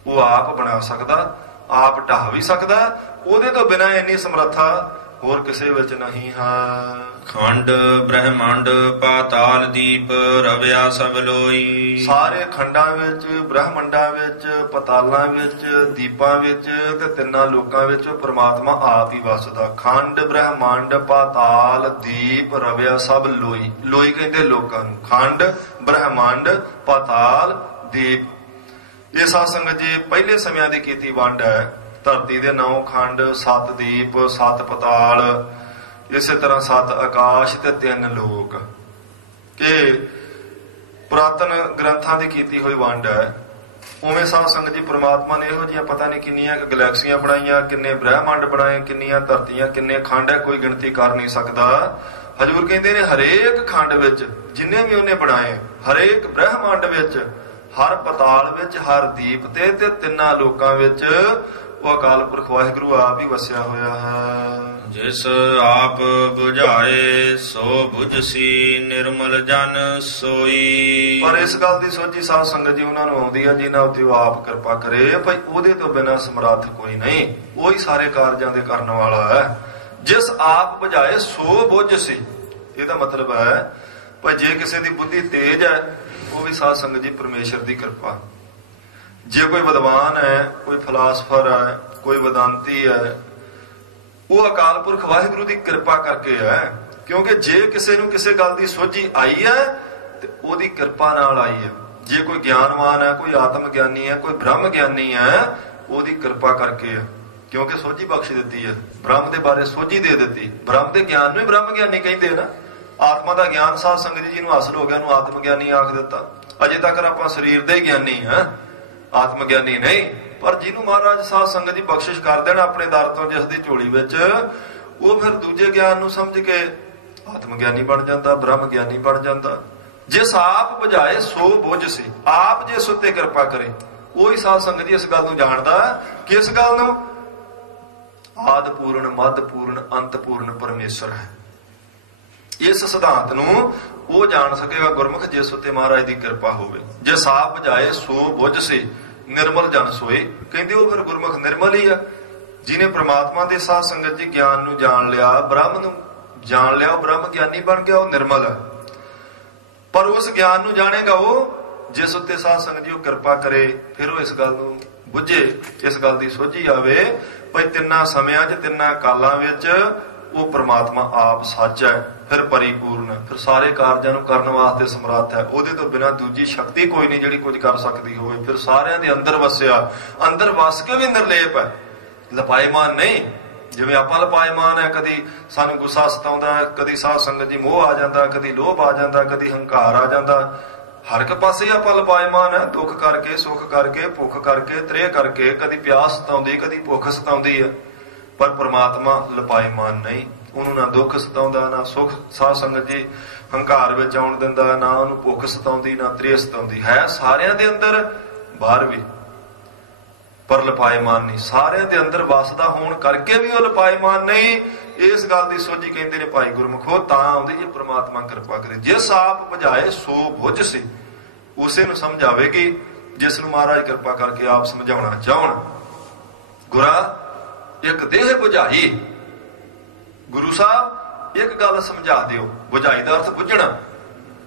ਉਹ ਆਪ ਬਣਾ ਸਕਦਾ, ਆਪ ਢਾਹ ਵੀ ਸਕਦਾ, ਉਹਦੇ ਤੋਂ ਬਿਨਾਂ ਇੰਨੀ ਸਮਰੱਥਾ ਹੋਰ ਕਿਸੇ ਵਿੱਚ ਨਹੀਂ ਹੈ। ਖੰਡ ਬ੍ਰਹਮੰਡ ਪਾਤਾਲ ਦੀਪ ਰਵਿਆ ਸਭ ਲੋਈ। ਸਾਰੇ ਖੰਡਾਂ ਵਿੱਚ, ਬ੍ਰਹਮੰਡਾਂ ਵਿੱਚ, ਪਤਾਲਾਂ ਵਿੱਚ, ਦੀਪਾਂ ਵਿੱਚ ਤੇ ਤਿੰਨਾਂ ਲੋਕਾਂ ਵਿੱਚ ਪ੍ਰਮਾਤਮਾ ਆਪ ਹੀ ਵਸਦਾ। ਖੰਡ ਬ੍ਰਹਮੰਡ ਪਾਤਾਲ ਦੀਪ ਰਵਿਆ ਸਭ ਲੋਈ। ਲੋਈ ਕਹਿੰਦੇ ਲੋਕਾਂ ਨੂੰ। ਖੰਡ ਬ੍ਰਹਮੰਡ ਪਾਤਾਲ ਦੀਪ। ਇਹ ਸਾਧ ਸੰਗਤ ਜੀ ਪਹਿਲੇ ਸਮਿਆਂ ਦੀ ਕੀਤੀ ਵੰਡ ਹੈ। ਧਰਤੀ ਦੇ 9 ਖੰਡ, 7 ਦੀਪ, 7 ਪਤਾਲ, ਇਸੇ ਤਰ੍ਹਾਂ 7 ਆਕਾਸ਼ ਤੇ 3 ਲੋਕ। ਕਿ ਪੁਰਾਤਨ ਗ੍ਰੰਥਾਂ ਦੀ ਕੀਤੀ ਹੋਈ ਵੰਡ ਹੈ। ਉਵੇਂ ਸਾਧ ਸੰਗਤ ਜੀ ਪ੍ਰਮਾਤਮਾ ਨੇ ਇਹੋ ਜਿਹੀਆਂ ਪਤਾ ਨਹੀਂ ਕਿੰਨੀਆਂ ਗਲੈਕਸੀਆਂ ਬਣਾਈਆਂ, ਕਿੰਨੇ ਬ੍ਰਹਿਮੰਡ ਬਣਾਏ, ਕਿੰਨੀਆਂ ਧਰਤੀਆਂ, ਕਿੰਨੇ ਖੰਡ ਹੈ, ਕੋਈ ਗਿਣਤੀ ਕਰ ਨਹੀਂ ਸਕਦਾ। ਹਜ਼ੂਰ ਕਹਿੰਦੇ ਨੇ ਹਰੇਕ ਖੰਡ ਵਿੱਚ ਜਿੰਨੇ ਵੀ ਉਹਨੇ ਬਣਾਏ, ਹਰੇਕ ਬ੍ਰਹਿਮੰਡ ਵਿੱਚ, ਹਰ ਪਤਾਲ ਵਿੱਚ, ਹਰ ਦੀਪ ਤੇ ਤਿੰਨਾਂ ਲੋਕਾਂ ਵਿੱਚ ਉਹ ਅਕਾਲ ਪੁਰਖ ਵਾਹਿਗੁਰੂ ਆਪ ਹੀ ਵਸਿਆ ਹੋਇਆ ਹੈ। ਜਿਸ ਆਪ ਬੁਝਾਏ ਸੋ ਬੁਝਸੀ ਨਿਰਮਲ ਜਨ ਸੋਈ। ਪਰ ਇਸ ਗੱਲ ਦੀ ਸੋਝੀ ਸਾਧ ਸੰਗਤ ਜੀ ਉਹਨਾਂ ਨੂੰ ਆਉਂਦੀ ਹੈ ਜਿਨ੍ਹਾਂ ਉੱਤੇ ਉਹ ਆਪ ਕਿਰਪਾ ਕਰੇ ਭਾਈ ਉਹਦੇ ਤੋਂ ਬਿਨਾਂ ਸਮਰੱਥ ਕੋਈ ਨਹੀਂ, ਉਹੀ ਸਾਰੇ ਕਾਰਜਾਂ ਦੇ ਕਰਨ ਵਾਲਾ ਹੈ। ਜਿਸ ਆਪ ਬੁਝਾਏ ਸੋ ਬੁਝਸੀ, ਇਹਦਾ ਮਤਲਬ ਹੈ ਭਾਈ ਜੇ ਕਿਸੇ ਦੀ ਬੁੱਧੀ ਤੇਜ਼ ਹੈ ਉਹ ਵੀ ਸਾਧ ਸੰਗਤ ਜੀ ਪਰਮੇਸ਼ਰ ਦੀ ਕਿਰਪਾ। ਜੇ ਕੋਈ ਵਿਦਵਾਨ ਹੈ, ਕੋਈ ਫਿਲਾਸਫਰ ਹੈ, ਕੋਈ ਵਿਦਾਂਤੀ ਹੈ, ਉਹ ਅਕਾਲ ਪੁਰਖ ਵਾਹਿਗੁਰੂ ਦੀ ਕਿਰਪਾ ਕਰਕੇ ਹੈ। ਕਿਉਂਕਿ ਜੇ ਕਿਸੇ ਨੂੰ ਕਿਸੇ ਗੱਲ ਦੀ ਸੋਝੀ ਆਈ ਹੈ ਤੇ ਉਹਦੀ ਕਿਰਪਾ ਨਾਲ ਆਈ ਹੈ। ਜੇ ਕੋਈ ਗਿਆਨਵਾਨ ਹੈ, ਕੋਈ ਆਤਮ ਗਿਆਨੀ ਹੈ, ਕੋਈ ਬ੍ਰਹਮ ਗਿਆਨੀ ਹੈ, ਉਹਦੀ ਕਿਰਪਾ ਕਰਕੇ ਹੈ। ਕਿਉਂਕਿ ਸੋਝੀ ਬਖਸ਼ ਦਿੱਤੀ ਹੈ, ਬ੍ਰਹਮ ਦੇ ਬਾਰੇ ਸੋਝੀ ਦੇ ਦਿੱਤੀ। ਬ੍ਰਹਮ ਦੇ ਗਿਆਨ ਨੂੰ ਹੀ ਬ੍ਰਹਮ ਗਿਆਨੀ ਕਹਿੰਦੇ ਨਾ। ਆਤਮਾ ਦਾ ਗਿਆਨ ਸਾਧ ਸੰਗਤ ਜੀ ਨੂੰ ਹਾਸਲ ਹੋ ਗਿਆ, ਉਹਨੂੰ ਆਤਮ ਗਿਆਨੀ ਆਖ ਦਿੱਤਾ। ਅਜੇ ਤੱਕ ਆਪਾਂ ਸਰੀਰ ਦੇ ਹੀ ਗਿਆਨੀ ਹਾਂ, ਆਤਮ ਗਿਆਨੀ ਨਹੀਂ। ਪਰ ਜਿਹਨੂੰ ਮਹਾਰਾਜ ਸਾਧ ਸੰਗਤ ਜੀ ਬਖਸ਼ਿਸ਼ ਕਰ ਦੇਣ ਆਪਣੇ ਦਰ ਤੋਂ ਜਿਸ ਦੀ ਝੋਲੀ ਵਿੱਚ, ਉਹ ਫਿਰ ਦੂਜੇ ਗਿਆਨ ਨੂੰ ਸਮਝ ਕੇ ਆਤਮ ਗਿਆਨੀ ਬਣ ਜਾਂਦਾ, ਬ੍ਰਹਮ ਗਿਆਨੀ ਬਣ ਜਾਂਦਾ। ਜਿਸ ਆਪ ਬੁਝਾਏ ਸੋ ਬੁਝਸੀ, ਆਪ ਜਿਸ ਉੱਤੇ ਕਿਰਪਾ ਕਰੇ ਉਹੀ ਸਾਧ ਸੰਗਤ ਜੀ ਇਸ ਗੱਲ ਨੂੰ ਜਾਣਦਾ। ਕਿਸ ਗੱਲ ਨੂੰ? ਆਦਿ ਪੂਰਨ, ਮੱਧ ਪੂਰਨ, ਅੰਤ ਪੂਰਨ ਪਰਮੇਸ਼ਰ ਹੈ। ਇਸ ਸਿਧਾਂਤ ਨੂੰ ਉਹ ਜਾਣ ਸਕੇਗਾ ਗੁਰਮੁਖ ਜਿਸ ਉੱਤੇ ਮਹਾਰਾਜ ਦੀ ਕਿਰਪਾ ਹੋਵੇ। ਜੇ ਸਾਪ ਬੁਝਾਏ ਸੋ ਬੁਝਸੀ ਨਿਰਮਲ ਜਨ ਸੋਏ, ਕਹਿੰਦੇ ਉਹ ਫਿਰ ਗੁਰਮੁਖ ਨਿਰਮਲ ਹੀ ਆ। ਜਿਹਨੇ ਪ੍ਰਮਾਤਮਾ ਦੇ ਸਾਧ ਸੰਗਤ ਜੀ ਗਿਆਨ ਨੂੰ ਜਾਣ ਲਿਆ, ਬ੍ਰਹਮ ਨੂੰ ਜਾਣ ਲਿਆ, ਉਹ ਬ੍ਰਹਮ ਗਿਆਨੀ ਬਣ ਗਿਆ, ਉਹ ਨਿਰਮਲ ਹੈ। ਪਰ ਉਸ ਗਿਆਨ ਨੂੰ ਜਾਣੇਗਾ ਉਹ ਜਿਸ ਉੱਤੇ ਸਾਧ ਸੰਗਤ ਜੀ ਉਹ ਕਿਰਪਾ ਕਰੇ, ਫਿਰ ਉਹ ਇਸ ਗੱਲ ਨੂੰ ਬੁੱਝੇ, ਇਸ ਗੱਲ ਦੀ ਸੋਝੀ ਆਵੇ ਭਾਈ ਤਿੰਨਾਂ ਸਮਿਆਂ 'ਚ, ਤਿੰਨਾਂ ਕਾਲਾਂ ਵਿੱਚ ਉਹ ਪ੍ਰਮਾਤਮਾ ਆਪ ਸੱਚ ਹੈ, ਫਿਰ ਪਰਿਪੂਰਨ ਹੈ, ਫਿਰ ਸਾਰੇ ਕਾਰਜਾਂ ਨੂੰ ਕਰਨ ਵਾਸਤੇ ਸਮਰੱਥ ਹੈ। ਉਹਦੇ ਤੋਂ ਬਿਨਾਂ ਦੂਜੀ ਸ਼ਕਤੀ ਕੋਈ ਨਹੀਂ ਜਿਹੜੀ ਕੁਝ ਕਰ ਸਕਦੀ ਹੋਵੇ। ਫਿਰ ਸਾਰਿਆਂ ਦੇ ਅੰਦਰ ਵਸਿਆ, ਅੰਦਰ ਵਸ ਕੇ ਵੀ ਨਿਰਲੇਪ ਹੈ, ਲਪਾਈਮਾਨ ਨਹੀਂ। ਜਿਵੇਂ ਆਪਾਂ ਲਪਾਈਮਾਨ ਹੈ, ਕਦੀ ਸਾਨੂੰ ਗੁੱਸਾ ਸਤਾਉਂਦਾ, ਕਦੀ ਸਾਧ ਸੰਗਤ ਜੀ ਮੋਹ ਆ ਜਾਂਦਾ, ਕਦੀ ਲੋਭ ਆ ਜਾਂਦਾ, ਕਦੀ ਹੰਕਾਰ ਆ ਜਾਂਦਾ। ਹਰ ਇੱਕ ਪਾਸੇ ਆਪਾਂ ਲਪਾਈਮਾਨ ਹੈ, ਦੁੱਖ ਕਰਕੇ, ਸੁੱਖ ਕਰਕੇ, ਭੁੱਖ ਕਰਕੇ, ਤ੍ਰੇਹ ਕਰਕੇ। ਕਦੀ ਪਿਆਸ ਸਤਾਉਂਦੀ, ਕਦੀ ਭੁੱਖ ਸਤਾਉਂਦੀ ਹੈ। ਪਰ ਪ੍ਰਮਾਤਮਾ ਲਪਾਈਮਾਨ ਨਹੀਂ, ਉਹਨੂੰ ਨਾ ਦੁੱਖ ਸਤਾਉਂਦਾ, ਨਾ ਸੁੱਖ ਸਾਧ ਸੰਗਤ ਜੀ ਹੰਕਾਰ ਵਿੱਚ ਆਉਣ ਦਿੰਦਾ, ਨਾ ਉਹਨੂੰ ਭੁੱਖ ਸਤਾਉਂਦੀ, ਨਾ ਤ੍ਰੇਹ ਸਤਾਉਂਦੀ। ਹੈ ਸਾਰਿਆਂ ਦੇ ਅੰਦਰ, ਬਾਹਰ ਵੀ, ਪਰ ਲਪਾਈਮਾਨ ਨਹੀਂ। ਸਾਰਿਆਂ ਦੇ ਅੰਦਰ ਵਸਦਾ ਹੋਣ ਕਰਕੇ ਵੀ ਉਹ ਲਪਾਈਮਾਨ ਨਹੀਂ। ਇਸ ਗੱਲ ਦੀ ਸੋਝੀ ਕਹਿੰਦੇ ਨੇ ਭਾਈ ਗੁਰਮੁਖੋ ਤਾਂ ਆਉਂਦੀ ਜੇ ਪ੍ਰਮਾਤਮਾ ਕਿਰਪਾ ਕਰੇ। ਜਿਸ ਆਪ ਬੁਝਾਏ ਸੋ ਬੁਝਸੀ, ਉਸੇ ਨੂੰ ਸਮਝ ਆਵੇਗੀ ਜਿਸ ਨੂੰ ਮਹਾਰਾਜ ਕਿਰਪਾ ਕਰਕੇ ਆਪ ਸਮਝਾਉਣਾ ਚਾਹਣ। ਗੁਰਾ ਇੱਕ ਦੇਹ ਬੁਝਾਈ, ਗੁਰੂ ਸਾਹਿਬ ਇੱਕ ਗੱਲ ਸਮਝਾ ਦਿਓ। ਬੁਝਾਈ ਦਾ ਅਰਥ ਬੁੱਝਣਾ।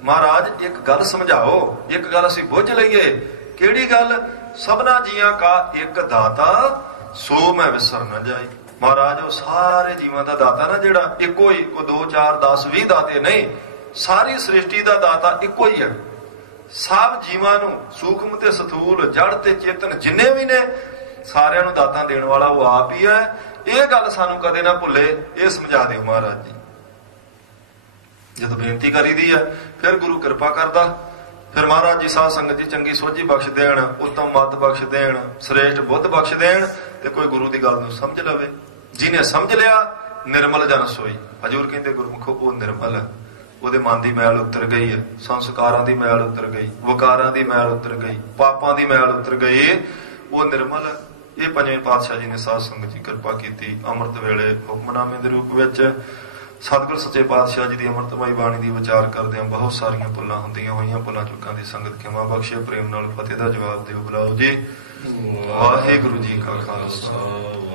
ਮਹਾਰਾਜ ਇੱਕ ਗੱਲ ਸਮਝਾਓ, ਇੱਕ ਗੱਲ ਅਸੀਂ ਬੁੱਝ ਲਈਏ। ਕਿਹੜੀ ਗੱਲ? ਸਭਨਾ ਜੀਆਂ ਕਾ ਇੱਕ ਦਾਤਾ ਸੋ ਮੈਂ ਵਿਸਰ ਨਾ ਜਾਈ। ਮਹਾਰਾਜ ਉਹ ਸਾਰੇ ਜੀਵਾਂ ਦਾ ਦਾਤਾ ਨਾ, ਜਿਹੜਾ ਇੱਕੋ ਹੀ, ਕੋ 2 4 10 20 ਦਾਤੇ ਨਹੀਂ, ਸਾਰੀ ਸ੍ਰਿਸ਼ਟੀ ਦਾ ਦਾਤਾ ਇੱਕੋ ਹੀ ਹੈ। ਸਭ ਜੀਵਾਂ ਨੂੰ ਸੂਖਮ ਤੇ ਸਥੂਲ, ਜੜ ਤੇ ਚੇਤਨ ਜਿੰਨੇ ਵੀ ਨੇ, ਸਾਰਿਆਂ ਨੂੰ ਦਾਤਾਂ ਦੇਣ ਵਾਲਾ ਉਹ ਆਪ ਹੀ ਹੈ। ਇਹ ਗੱਲ ਸਾਨੂੰ ਕਦੇ ਨਾ ਭੁੱਲੇ, ਇਹ ਸਮਝਾ ਦਿਓ ਮਹਾਰਾਜ ਜੀ। ਜਦੋਂ ਬੇਨਤੀ ਕਰੀਦੀ ਹੈ ਫਿਰ ਗੁਰੂ ਕਿਰਪਾ ਕਰਦਾ। ਫਿਰ ਮਹਾਰਾਜ ਜੀ ਸਾਧ ਸੰਗਤ ਜੀ ਚੰਗੀ ਸੋਝੀ ਬਖਸ਼ ਦੇਣ, ਉੱਤਮ ਮੱਤ ਬਖਸ਼ ਦੇਣ, ਸ੍ਰੇਸ਼ਟ ਬੁੱਧ ਬਖਸ਼ ਦੇਣ, ਤੇ ਕੋਈ ਗੁਰੂ ਦੀ ਗੱਲ ਨੂੰ ਸਮਝ ਲਵੇ। ਜਿਹਨੇ ਸਮਝ ਲਿਆ ਨਿਰਮਲ ਜਨ ਸੋਈ। ਹਜ਼ੂਰ ਕਹਿੰਦੇ ਗੁਰਮੁਖੋ ਉਹ ਨਿਰਮਲ ਹੈ, ਉਹਦੇ ਮਨ ਦੀ ਮੈਲ ਉਤਰ ਗਈ ਹੈ, ਸੰਸਕਾਰਾਂ ਦੀ ਮੈਲ ਉਤਰ ਗਈ, ਵਿਕਾਰਾਂ ਦੀ ਮੈਲ ਉਤਰ ਗਈ, ਪਾਪਾਂ ਦੀ ਮੈਲ ਉਤਰ ਗਈ, ਉਹ ਨਿਰਮਲ ਹੈ। ਇਹ ਪੰਜਵੇਂ ਪਾਤਸ਼ਾਹ ਜੀ ਨੇ ਸਾਧ ਸੰਗਤ ਜੀ ਕਿਰਪਾ ਕੀਤੀ। ਅੰਮ੍ਰਿਤ ਵੇਲੇ ਹੁਕਮਨਾਮੇ ਦੇ ਰੂਪ ਵਿੱਚ ਸਤਿਗੁਰ ਸੱਚੇ ਪਾਤਸ਼ਾਹ ਜੀ ਦੀ ਅੰਮ੍ਰਿਤਮਈ ਬਾਣੀ ਦੀ ਵਿਚਾਰ ਕਰਦਿਆਂ ਬਹੁਤ ਸਾਰੀਆਂ ਭੁੱਲਾਂ ਹੁੰਦੀਆਂ ਹੋਈਆਂ। ਭੁੱਲਾਂ ਚੁੱਕਾਂ ਦੀ ਸੰਗਤ ਖਿਮਾ ਬਖਸ਼ੇ, ਪ੍ਰੇਮ ਨਾਲ ਫਤਿਹ ਦਾ ਜਵਾਬ ਦਿਓ। ਬੁਲਾਓ ਜੀ। ਵਾਹਿਗੁਰੂ ਜੀ ਕਾ ਖਾਲਸਾ।